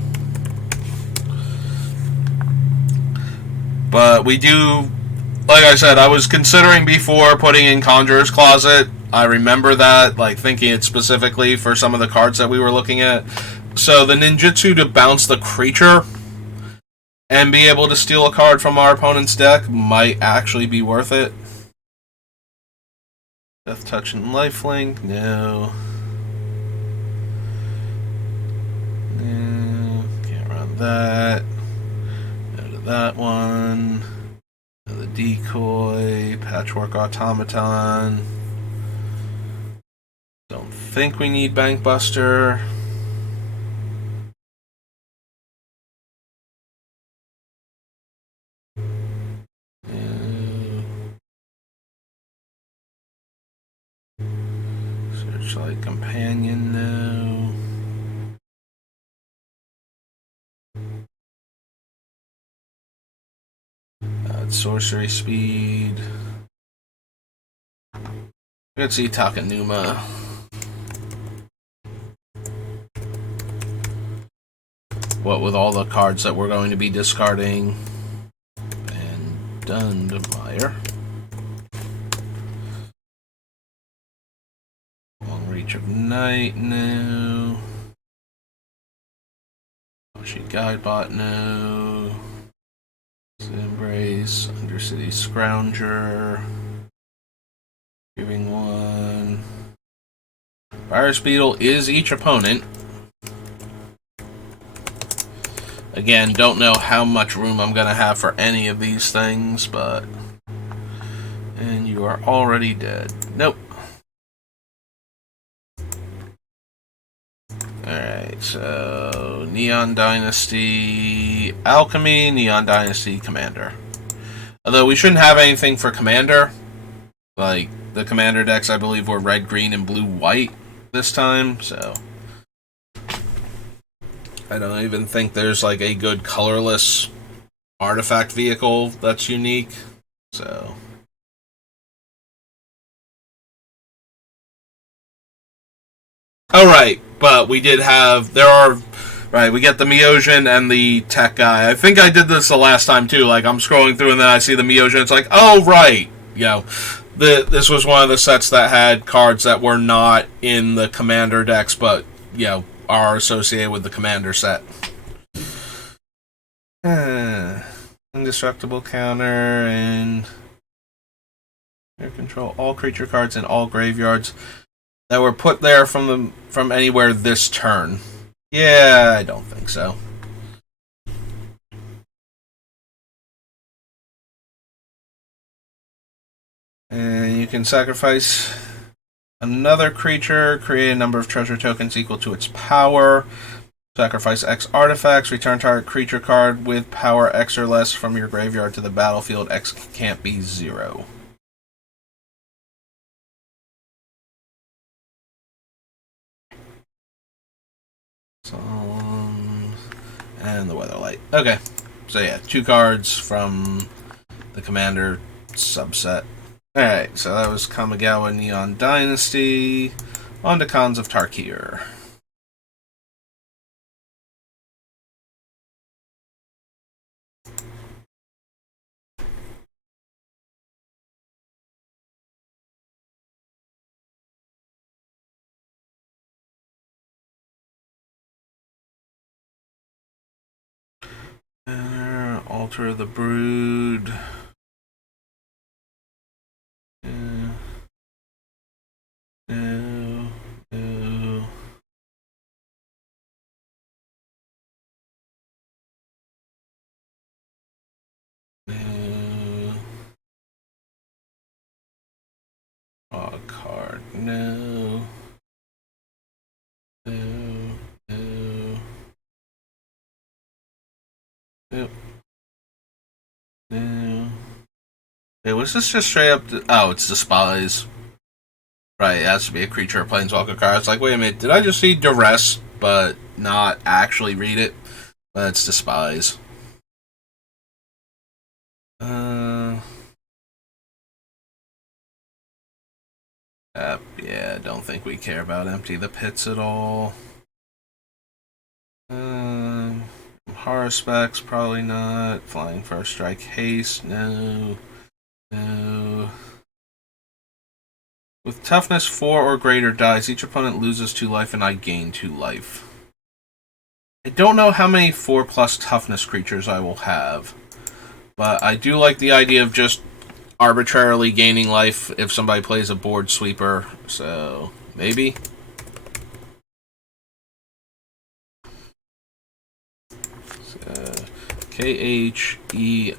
But we do, like I said, I was considering before putting in Conjurer's Closet. I remember that, like thinking it specifically for some of the cards that we were looking at. So the ninjutsu to bounce the creature and be able to steal a card from our opponent's deck might actually be worth it. Death Touch and Lifelink, no. Can't run that. No to that one. No the Decoy, Patchwork Automaton. Don't think we need Bankbuster. Searchlight Companion, no. Sorcery Speed. Let's see Takanuma. What with all the cards that we're going to be discarding. And Dundemeyer. Long Reach of Night, no. She Guidebot, no. Embrace, Undercity Scrounger. Giving one. Virus Beetle is each opponent. Again, don't know how much room I'm going to have for any of these things, but... And you are already dead. Nope. Alright, so... Neon Dynasty... Alchemy, Neon Dynasty, Commander. Although we shouldn't have anything for Commander. Like, the Commander decks, I believe, were red, green, and blue, white this time, so... I don't even think there's, like, a good colorless artifact vehicle that's unique, so... Oh, right, but we did have... There are... Right, we get the Miosian and the tech guy. I think I did this the last time, too. Like, I'm scrolling through and then I see the Miosian, it's like, oh, right! You know, this was one of the sets that had cards that were not in the Commander decks, but, you know, are associated with the Commander set. Indestructible counter and control all creature cards in all graveyards that were put there from anywhere this turn. Yeah, I don't think so. And you can sacrifice another creature, create a number of treasure tokens equal to its power. Sacrifice X artifacts, return target creature card with power X or less from your graveyard to the battlefield. X can't be 0. And the Weatherlight. Okay. So yeah, 2 cards from the Commander subset. Alright, so that was Kamigawa Neon Dynasty. On to Khans of Tarkir. Altar of the Brood. Draw a card. No. No. No. Nope. No. Hey, was this just straight up? Oh, it's Despise. Right, it has to be a creature or planeswalker card. It's like, wait a minute, did I just see Duress, but not actually read it? But it's Despise. Yeah, I don't think we care about Empty the Pits at all. Horror Specs, probably not. Flying First Strike Haste, no. No. With toughness 4 or greater dies, each opponent loses 2 life and I gain 2 life. I don't know how many 4+ toughness creatures I will have, but I do like the idea of just arbitrarily gaining life if somebody plays a board sweeper, so maybe. K-H-E-R-U,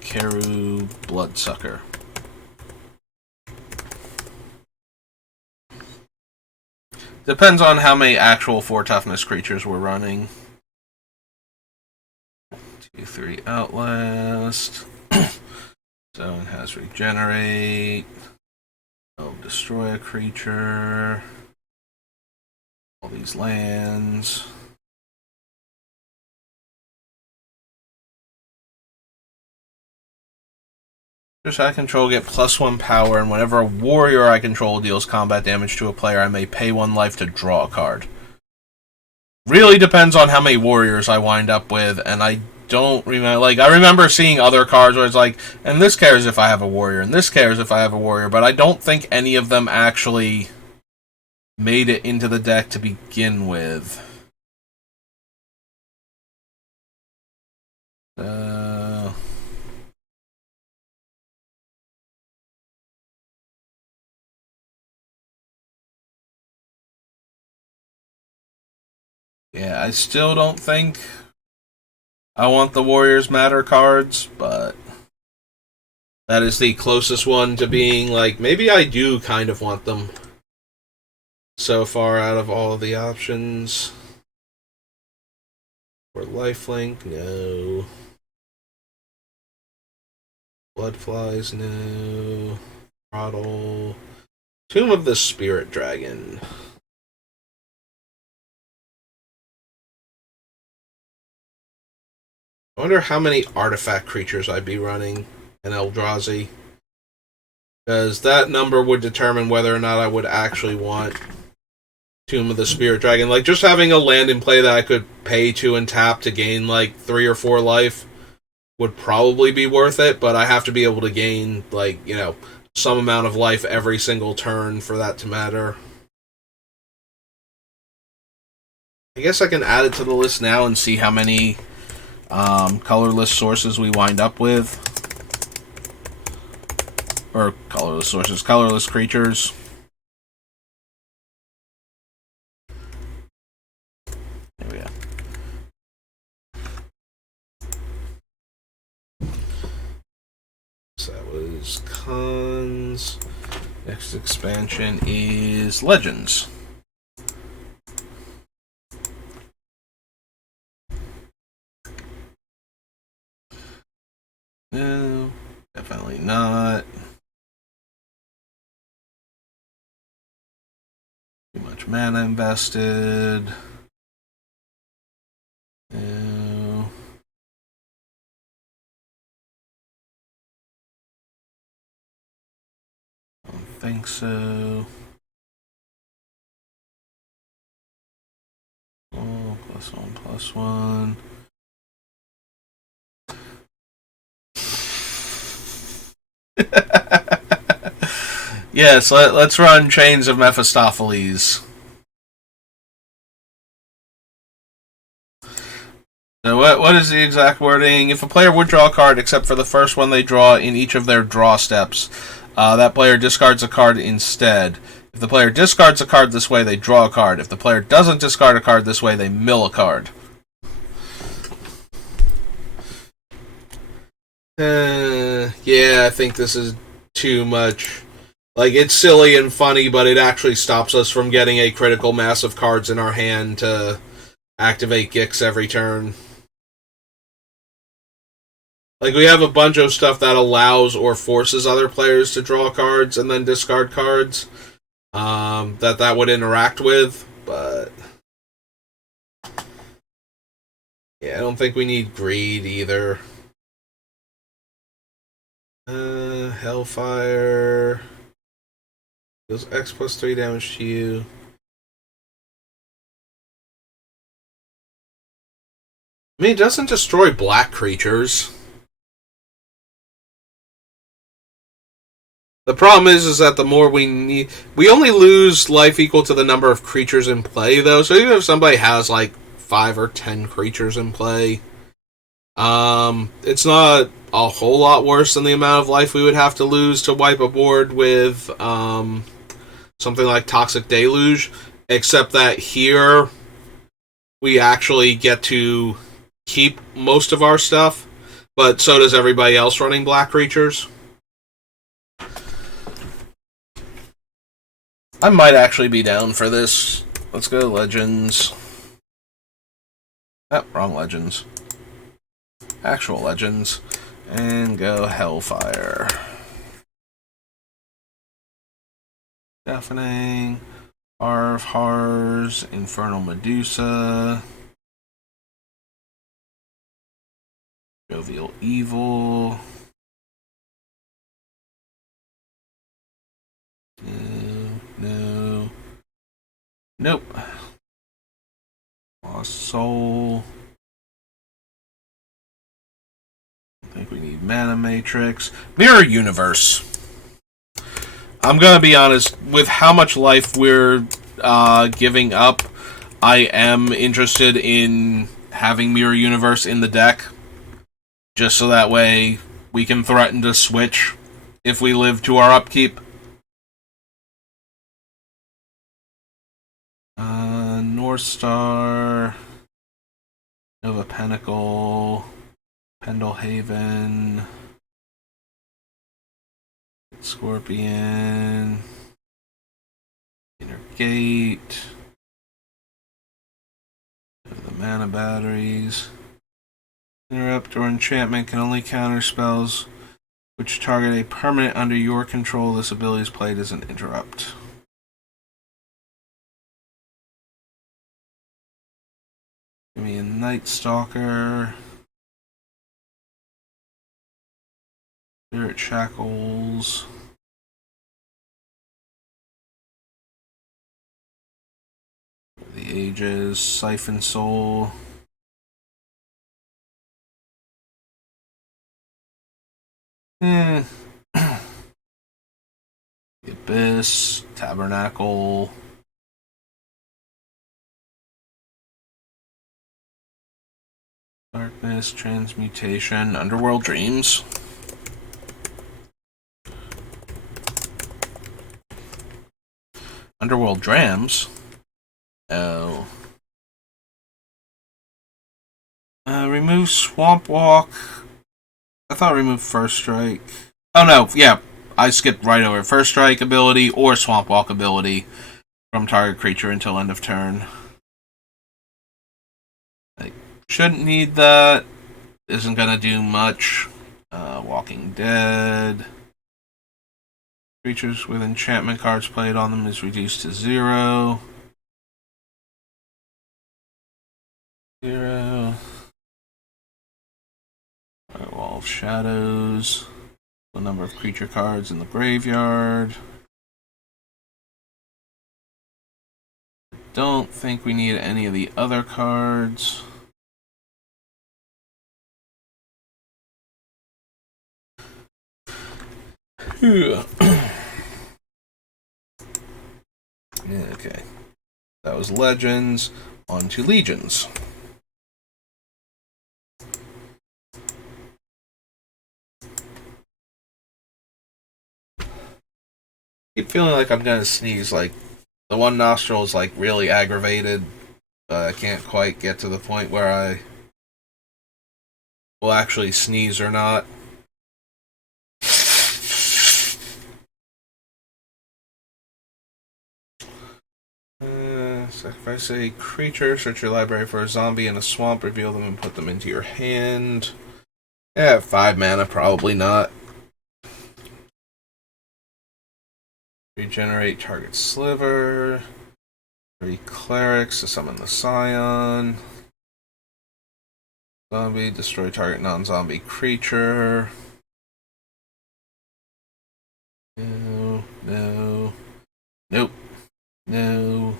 Keru, Bloodsucker. Depends on how many actual 4 toughness creatures we're running. 2-3 Outlast. Zone has Regenerate. Oh, destroy a creature. All these lands. I control get +1 power, and whenever a warrior I control deals combat damage to a player, I may pay 1 life to draw a card. Really depends on how many warriors I wind up with, and I don't remember. Like, I remember seeing other cards where it's like, and this cares if I have a warrior, and this cares if I have a warrior, but I don't think any of them actually made it into the deck to begin with. Yeah, I still don't think I want the Warriors Matter cards, but that is the closest one to being like, maybe I do kind of want them so far out of all of the options. Or Lifelink, no. Bloodflies, no. Throttle. Tomb of the Spirit Dragon. I wonder how many artifact creatures I'd be running in Eldrazi. Because that number would determine whether or not I would actually want Tomb of the Spirit Dragon. Like, just having a land in play that I could pay to and tap to gain, like, 3 or 4 life would probably be worth it, but I have to be able to gain, like, you know, some amount of life every single turn for that to matter. I guess I can add it to the list now and see how many colorless sources we wind up with. Or colorless sources, colorless creatures. There we go. So that was Cons. Next expansion is Legends. No, definitely not. Too much mana invested. No. Don't think so. Oh, +1/+1. Yes, let's run Chains of Mephistopheles. So what is the exact wording? If a player would draw a card except for the first one they draw in each of their draw steps, that player discards a card instead. If the player discards a card this way, they draw a card. If the player doesn't discard a card this way, they mill a card. Yeah, I think this is too much Like, it's silly and funny, but it actually stops us from getting a critical mass of cards in our hand to activate Gix every turn. Like, we have a bunch of stuff that allows or forces other players to draw cards and then discard cards that would interact with, but yeah, I don't think we need greed either. Hellfire deals X plus 3 damage to you. I mean, it doesn't destroy black creatures. The problem is that the more we need, we only lose life equal to the number of creatures in play, though. So even if somebody has like 5 or 10 creatures in play, it's not a whole lot worse than the amount of life we would have to lose to wipe a board with something like Toxic Deluge. Except that here we actually get to keep most of our stuff, but so does everybody else running black creatures. I might actually be down for this. Let's go Legends. Oh, wrong Legends. Actual Legends. And go Hellfire. Deafening. Harv, Hars, Infernal Medusa. Jovial Evil. No. Nope. Lost Soul. I think we need Mana Matrix. Mirror Universe. I'm gonna be honest, with how much life we're giving up, I am interested in having Mirror Universe in the deck. Just so that way we can threaten to switch if we live to our upkeep. Northstar, Nova Pinnacle, Pendelhaven, Scorpion, Inner Gate, the mana batteries. Interrupt or enchantment can only counter spells which target a permanent under your control. This ability is played as an interrupt. Give me a Night Stalker. Spirit Shackles. The Ages. Siphon Soul. The Abyss. Tabernacle. Darkness, Transmutation, Underworld Dreams. Underworld Drams. Oh. Remove Swamp Walk. I thought remove First Strike. Oh no, yeah. I skipped right over First Strike ability or Swamp Walk ability from target creature until end of turn. Shouldn't need that. Isn't gonna do much. Walking Dead. Creatures with enchantment cards played on them is reduced to 0. 0. Wall of Shadows. The number of creature cards in the graveyard. Don't think we need any of the other cards. Okay. That was Legends. On to Legions. Keep feeling like I'm gonna sneeze. Like, the one nostril is like really aggravated, but I can't quite get to the point where I will actually sneeze or not. Sacrifice a creature, search your library for a zombie in a swamp, reveal them and put them into your hand. Yeah, 5 mana, probably not. Regenerate target sliver. 3 clerics to summon the scion. Zombie, destroy target non-zombie creature. No, no. Nope. No.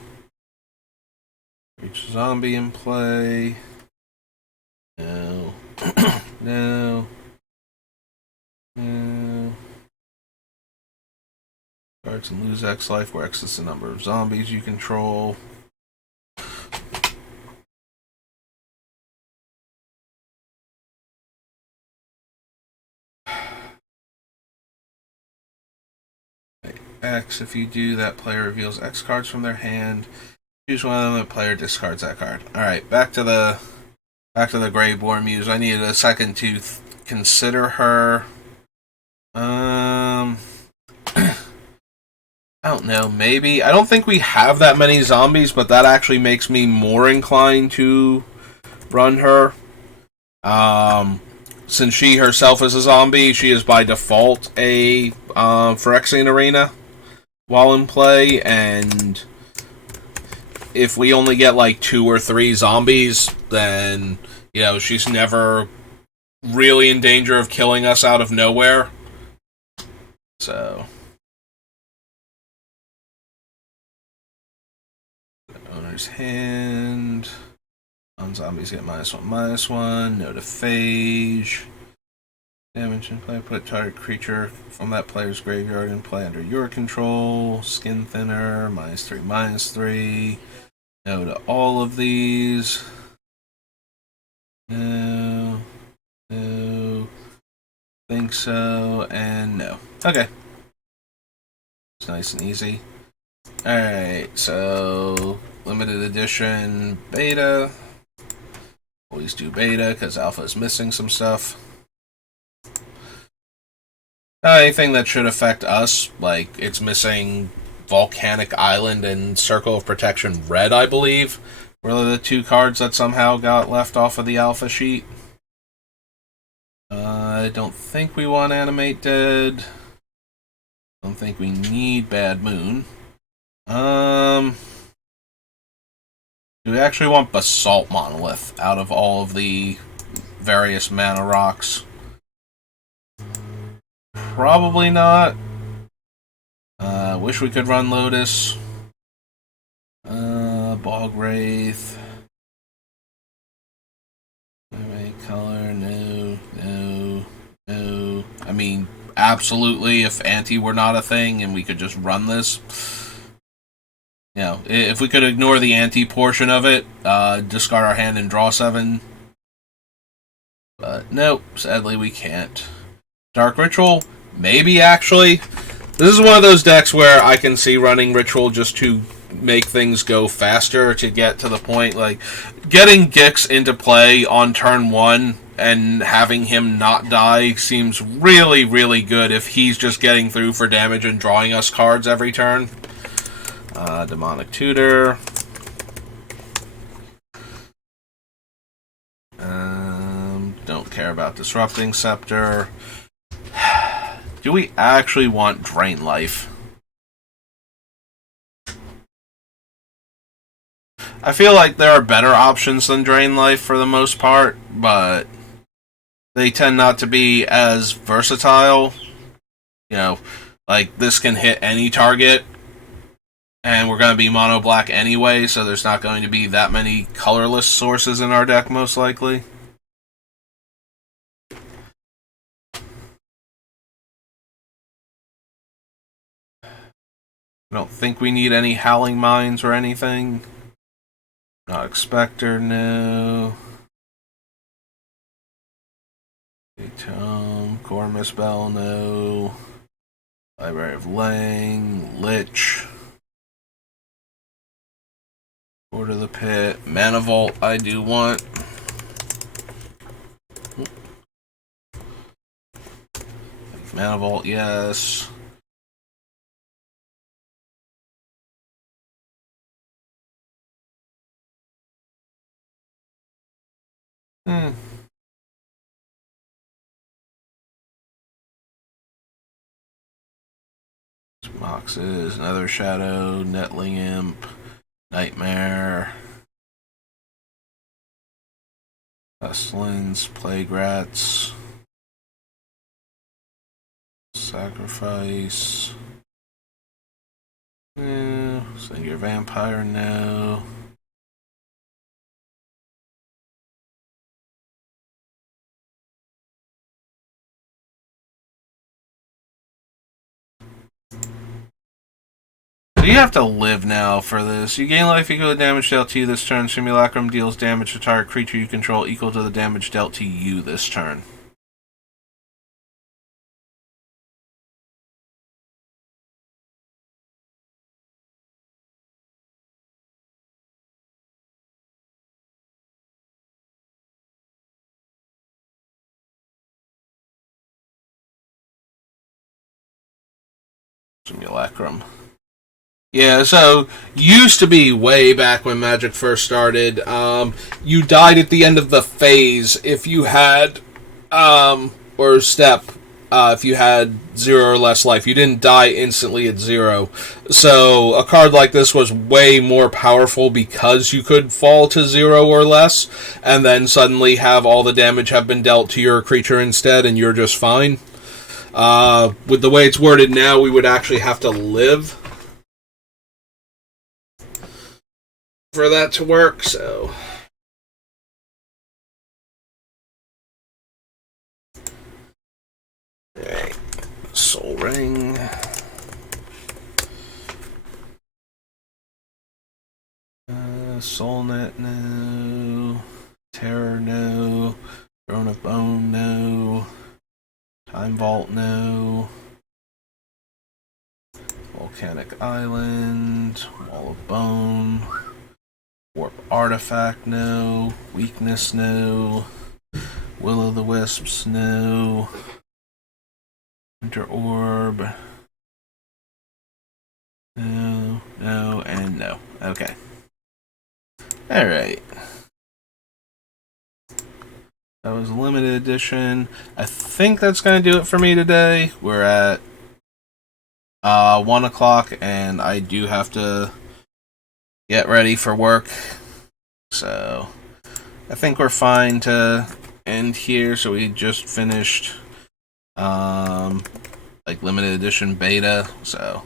Reach zombie in play. No. No. No. Cards and lose X life, where X is the number of zombies you control. X, if you do, that player reveals X cards from their hand. Choose one of them, the player discards that card. Alright, back to the Greyboar Muse. I needed a second to consider her. I don't know, maybe. I don't think we have that many zombies, but that actually makes me more inclined to run her. Since she herself is a zombie, she is by default a Phyrexian Arena while in play, and if we only get like 2 or 3 zombies, then, you know, she's never really in danger of killing us out of nowhere. So, owner's hand. Non-zombies get -1/-1. No to phage. Damage in play. Put target creature from that player's graveyard in play under your control. Skin thinner. -3/-3. No to all of these. No. No. Think so. And no. Okay. It's nice and easy. Alright, so limited edition beta. Always do beta because alpha is missing some stuff. Anything that should affect us, like it's missing Volcanic Island and Circle of Protection Red, I believe, were the 2 cards that somehow got left off of the alpha sheet. I don't think we want Animate Dead. Don't think we need Bad Moon. Do we actually want Basalt Monolith out of all of the various mana rocks? Probably not. Wish we could run Lotus. Bog Wraith. Color, no, no, no. I mean, absolutely, if Anti were not a thing and we could just run this. You know, if we could ignore the Anti portion of it, discard our hand and draw 7. But nope, sadly we can't. Dark Ritual, maybe actually. This is one of those decks where I can see running Ritual just to make things go faster, to get to the point, like, getting Gix into play on turn 1 and having him not die seems really, really good if he's just getting through for damage and drawing us cards every turn. Demonic Tutor. Don't care about Disrupting Scepter. Do we actually want Drain Life? I feel like there are better options than Drain Life for the most part, but they tend not to be as versatile. You know, like this can hit any target, and we're going to be mono black anyway, so there's not going to be that many colorless sources in our deck, most likely. I don't think we need any Howling Mines or anything. Not Expector, no. Tome, Core Misspell, no. Library of Lang, Lich. Order the Pit, Mana Vault, I do want. Mana Vault, yes. Hmm. Moxes, Nether Shadow, Netling Imp, Nightmare, Pestilence, Plague Rats, Sacrifice. Send your Vampire, no. You have to live now for this. You gain life equal to damage dealt to you this turn. Simulacrum deals damage to target creature you control equal to the damage dealt to you this turn. Simulacrum. Yeah, so used to be way back when Magic first started. You died at the end of the phase if you had, or step, if you had 0 or less life. You didn't die instantly at 0. So a card like this was way more powerful because you could fall to 0 or less, and then suddenly have all the damage have been dealt to your creature instead, and you're just fine. With the way it's worded now, we would actually have to live for that to work, so. Alright. Soul Ring. Soulnet, no. Terror, no. Throne of Bone, no. Time Vault, no. Volcanic Island. Wall of Bone. Warp Artifact, no. Weakness, no. Will-o'-the-Wisps, no. Winter Orb. No, no, and no. Okay. Alright. That was a limited edition. I think that's going to do it for me today. We're at 1 o'clock, and I do have to get ready for work. So, I think we're fine to end here. So we just finished, like, limited edition beta. So,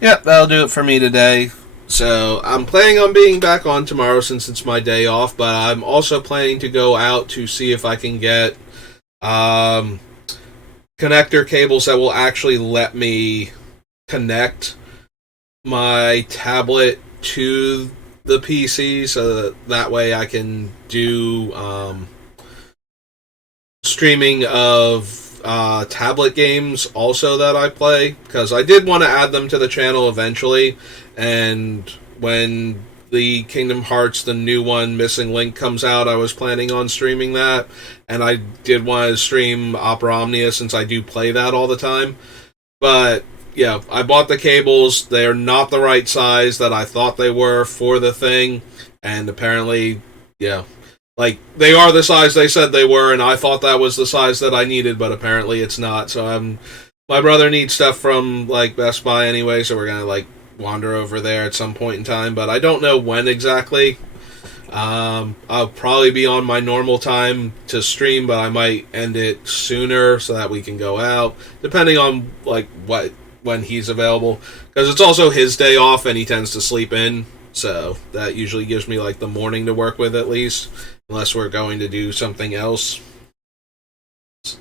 yeah, that'll do it for me today. So, I'm planning on being back on tomorrow since it's my day off, but I'm also planning to go out to see if I can get, connector cables that will actually let me connect my tablet to the PC, so that way I can do streaming of tablet games also that I play, because I did want to add them to the channel eventually, and when the Kingdom Hearts, the new one, Missing Link, comes out, I was planning on streaming that, and I did want to stream Opera Omnia since I do play that all the time, but yeah, I bought the cables. They're not the right size that I thought they were for the thing. And apparently, yeah, like, they are the size they said they were, and I thought that was the size that I needed, but apparently it's not. So my brother needs stuff from, like, Best Buy anyway, so we're gonna, like, wander over there at some point in time, but I don't know when exactly. I'll probably be on my normal time to stream, but I might end it sooner so that we can go out, depending on, like, when he's available, because it's also his day off and he tends to sleep in, so that usually gives me, like, the morning to work with at least, unless we're going to do something else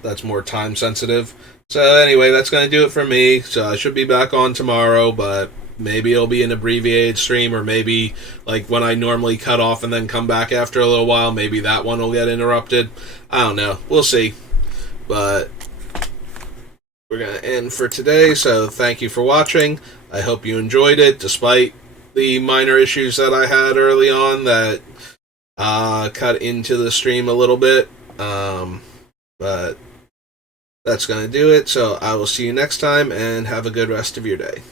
that's more time sensitive. So anyway, that's going to do it for me. So I should be back on tomorrow, but maybe it'll be an abbreviated stream, or maybe like when I normally cut off and then come back after a little while, maybe that one will get interrupted. I don't know, we'll see. But we're going to end for today, so thank you for watching. I hope you enjoyed it, despite the minor issues that I had early on that cut into the stream a little bit. But that's going to do it, so I will see you next time, and have a good rest of your day.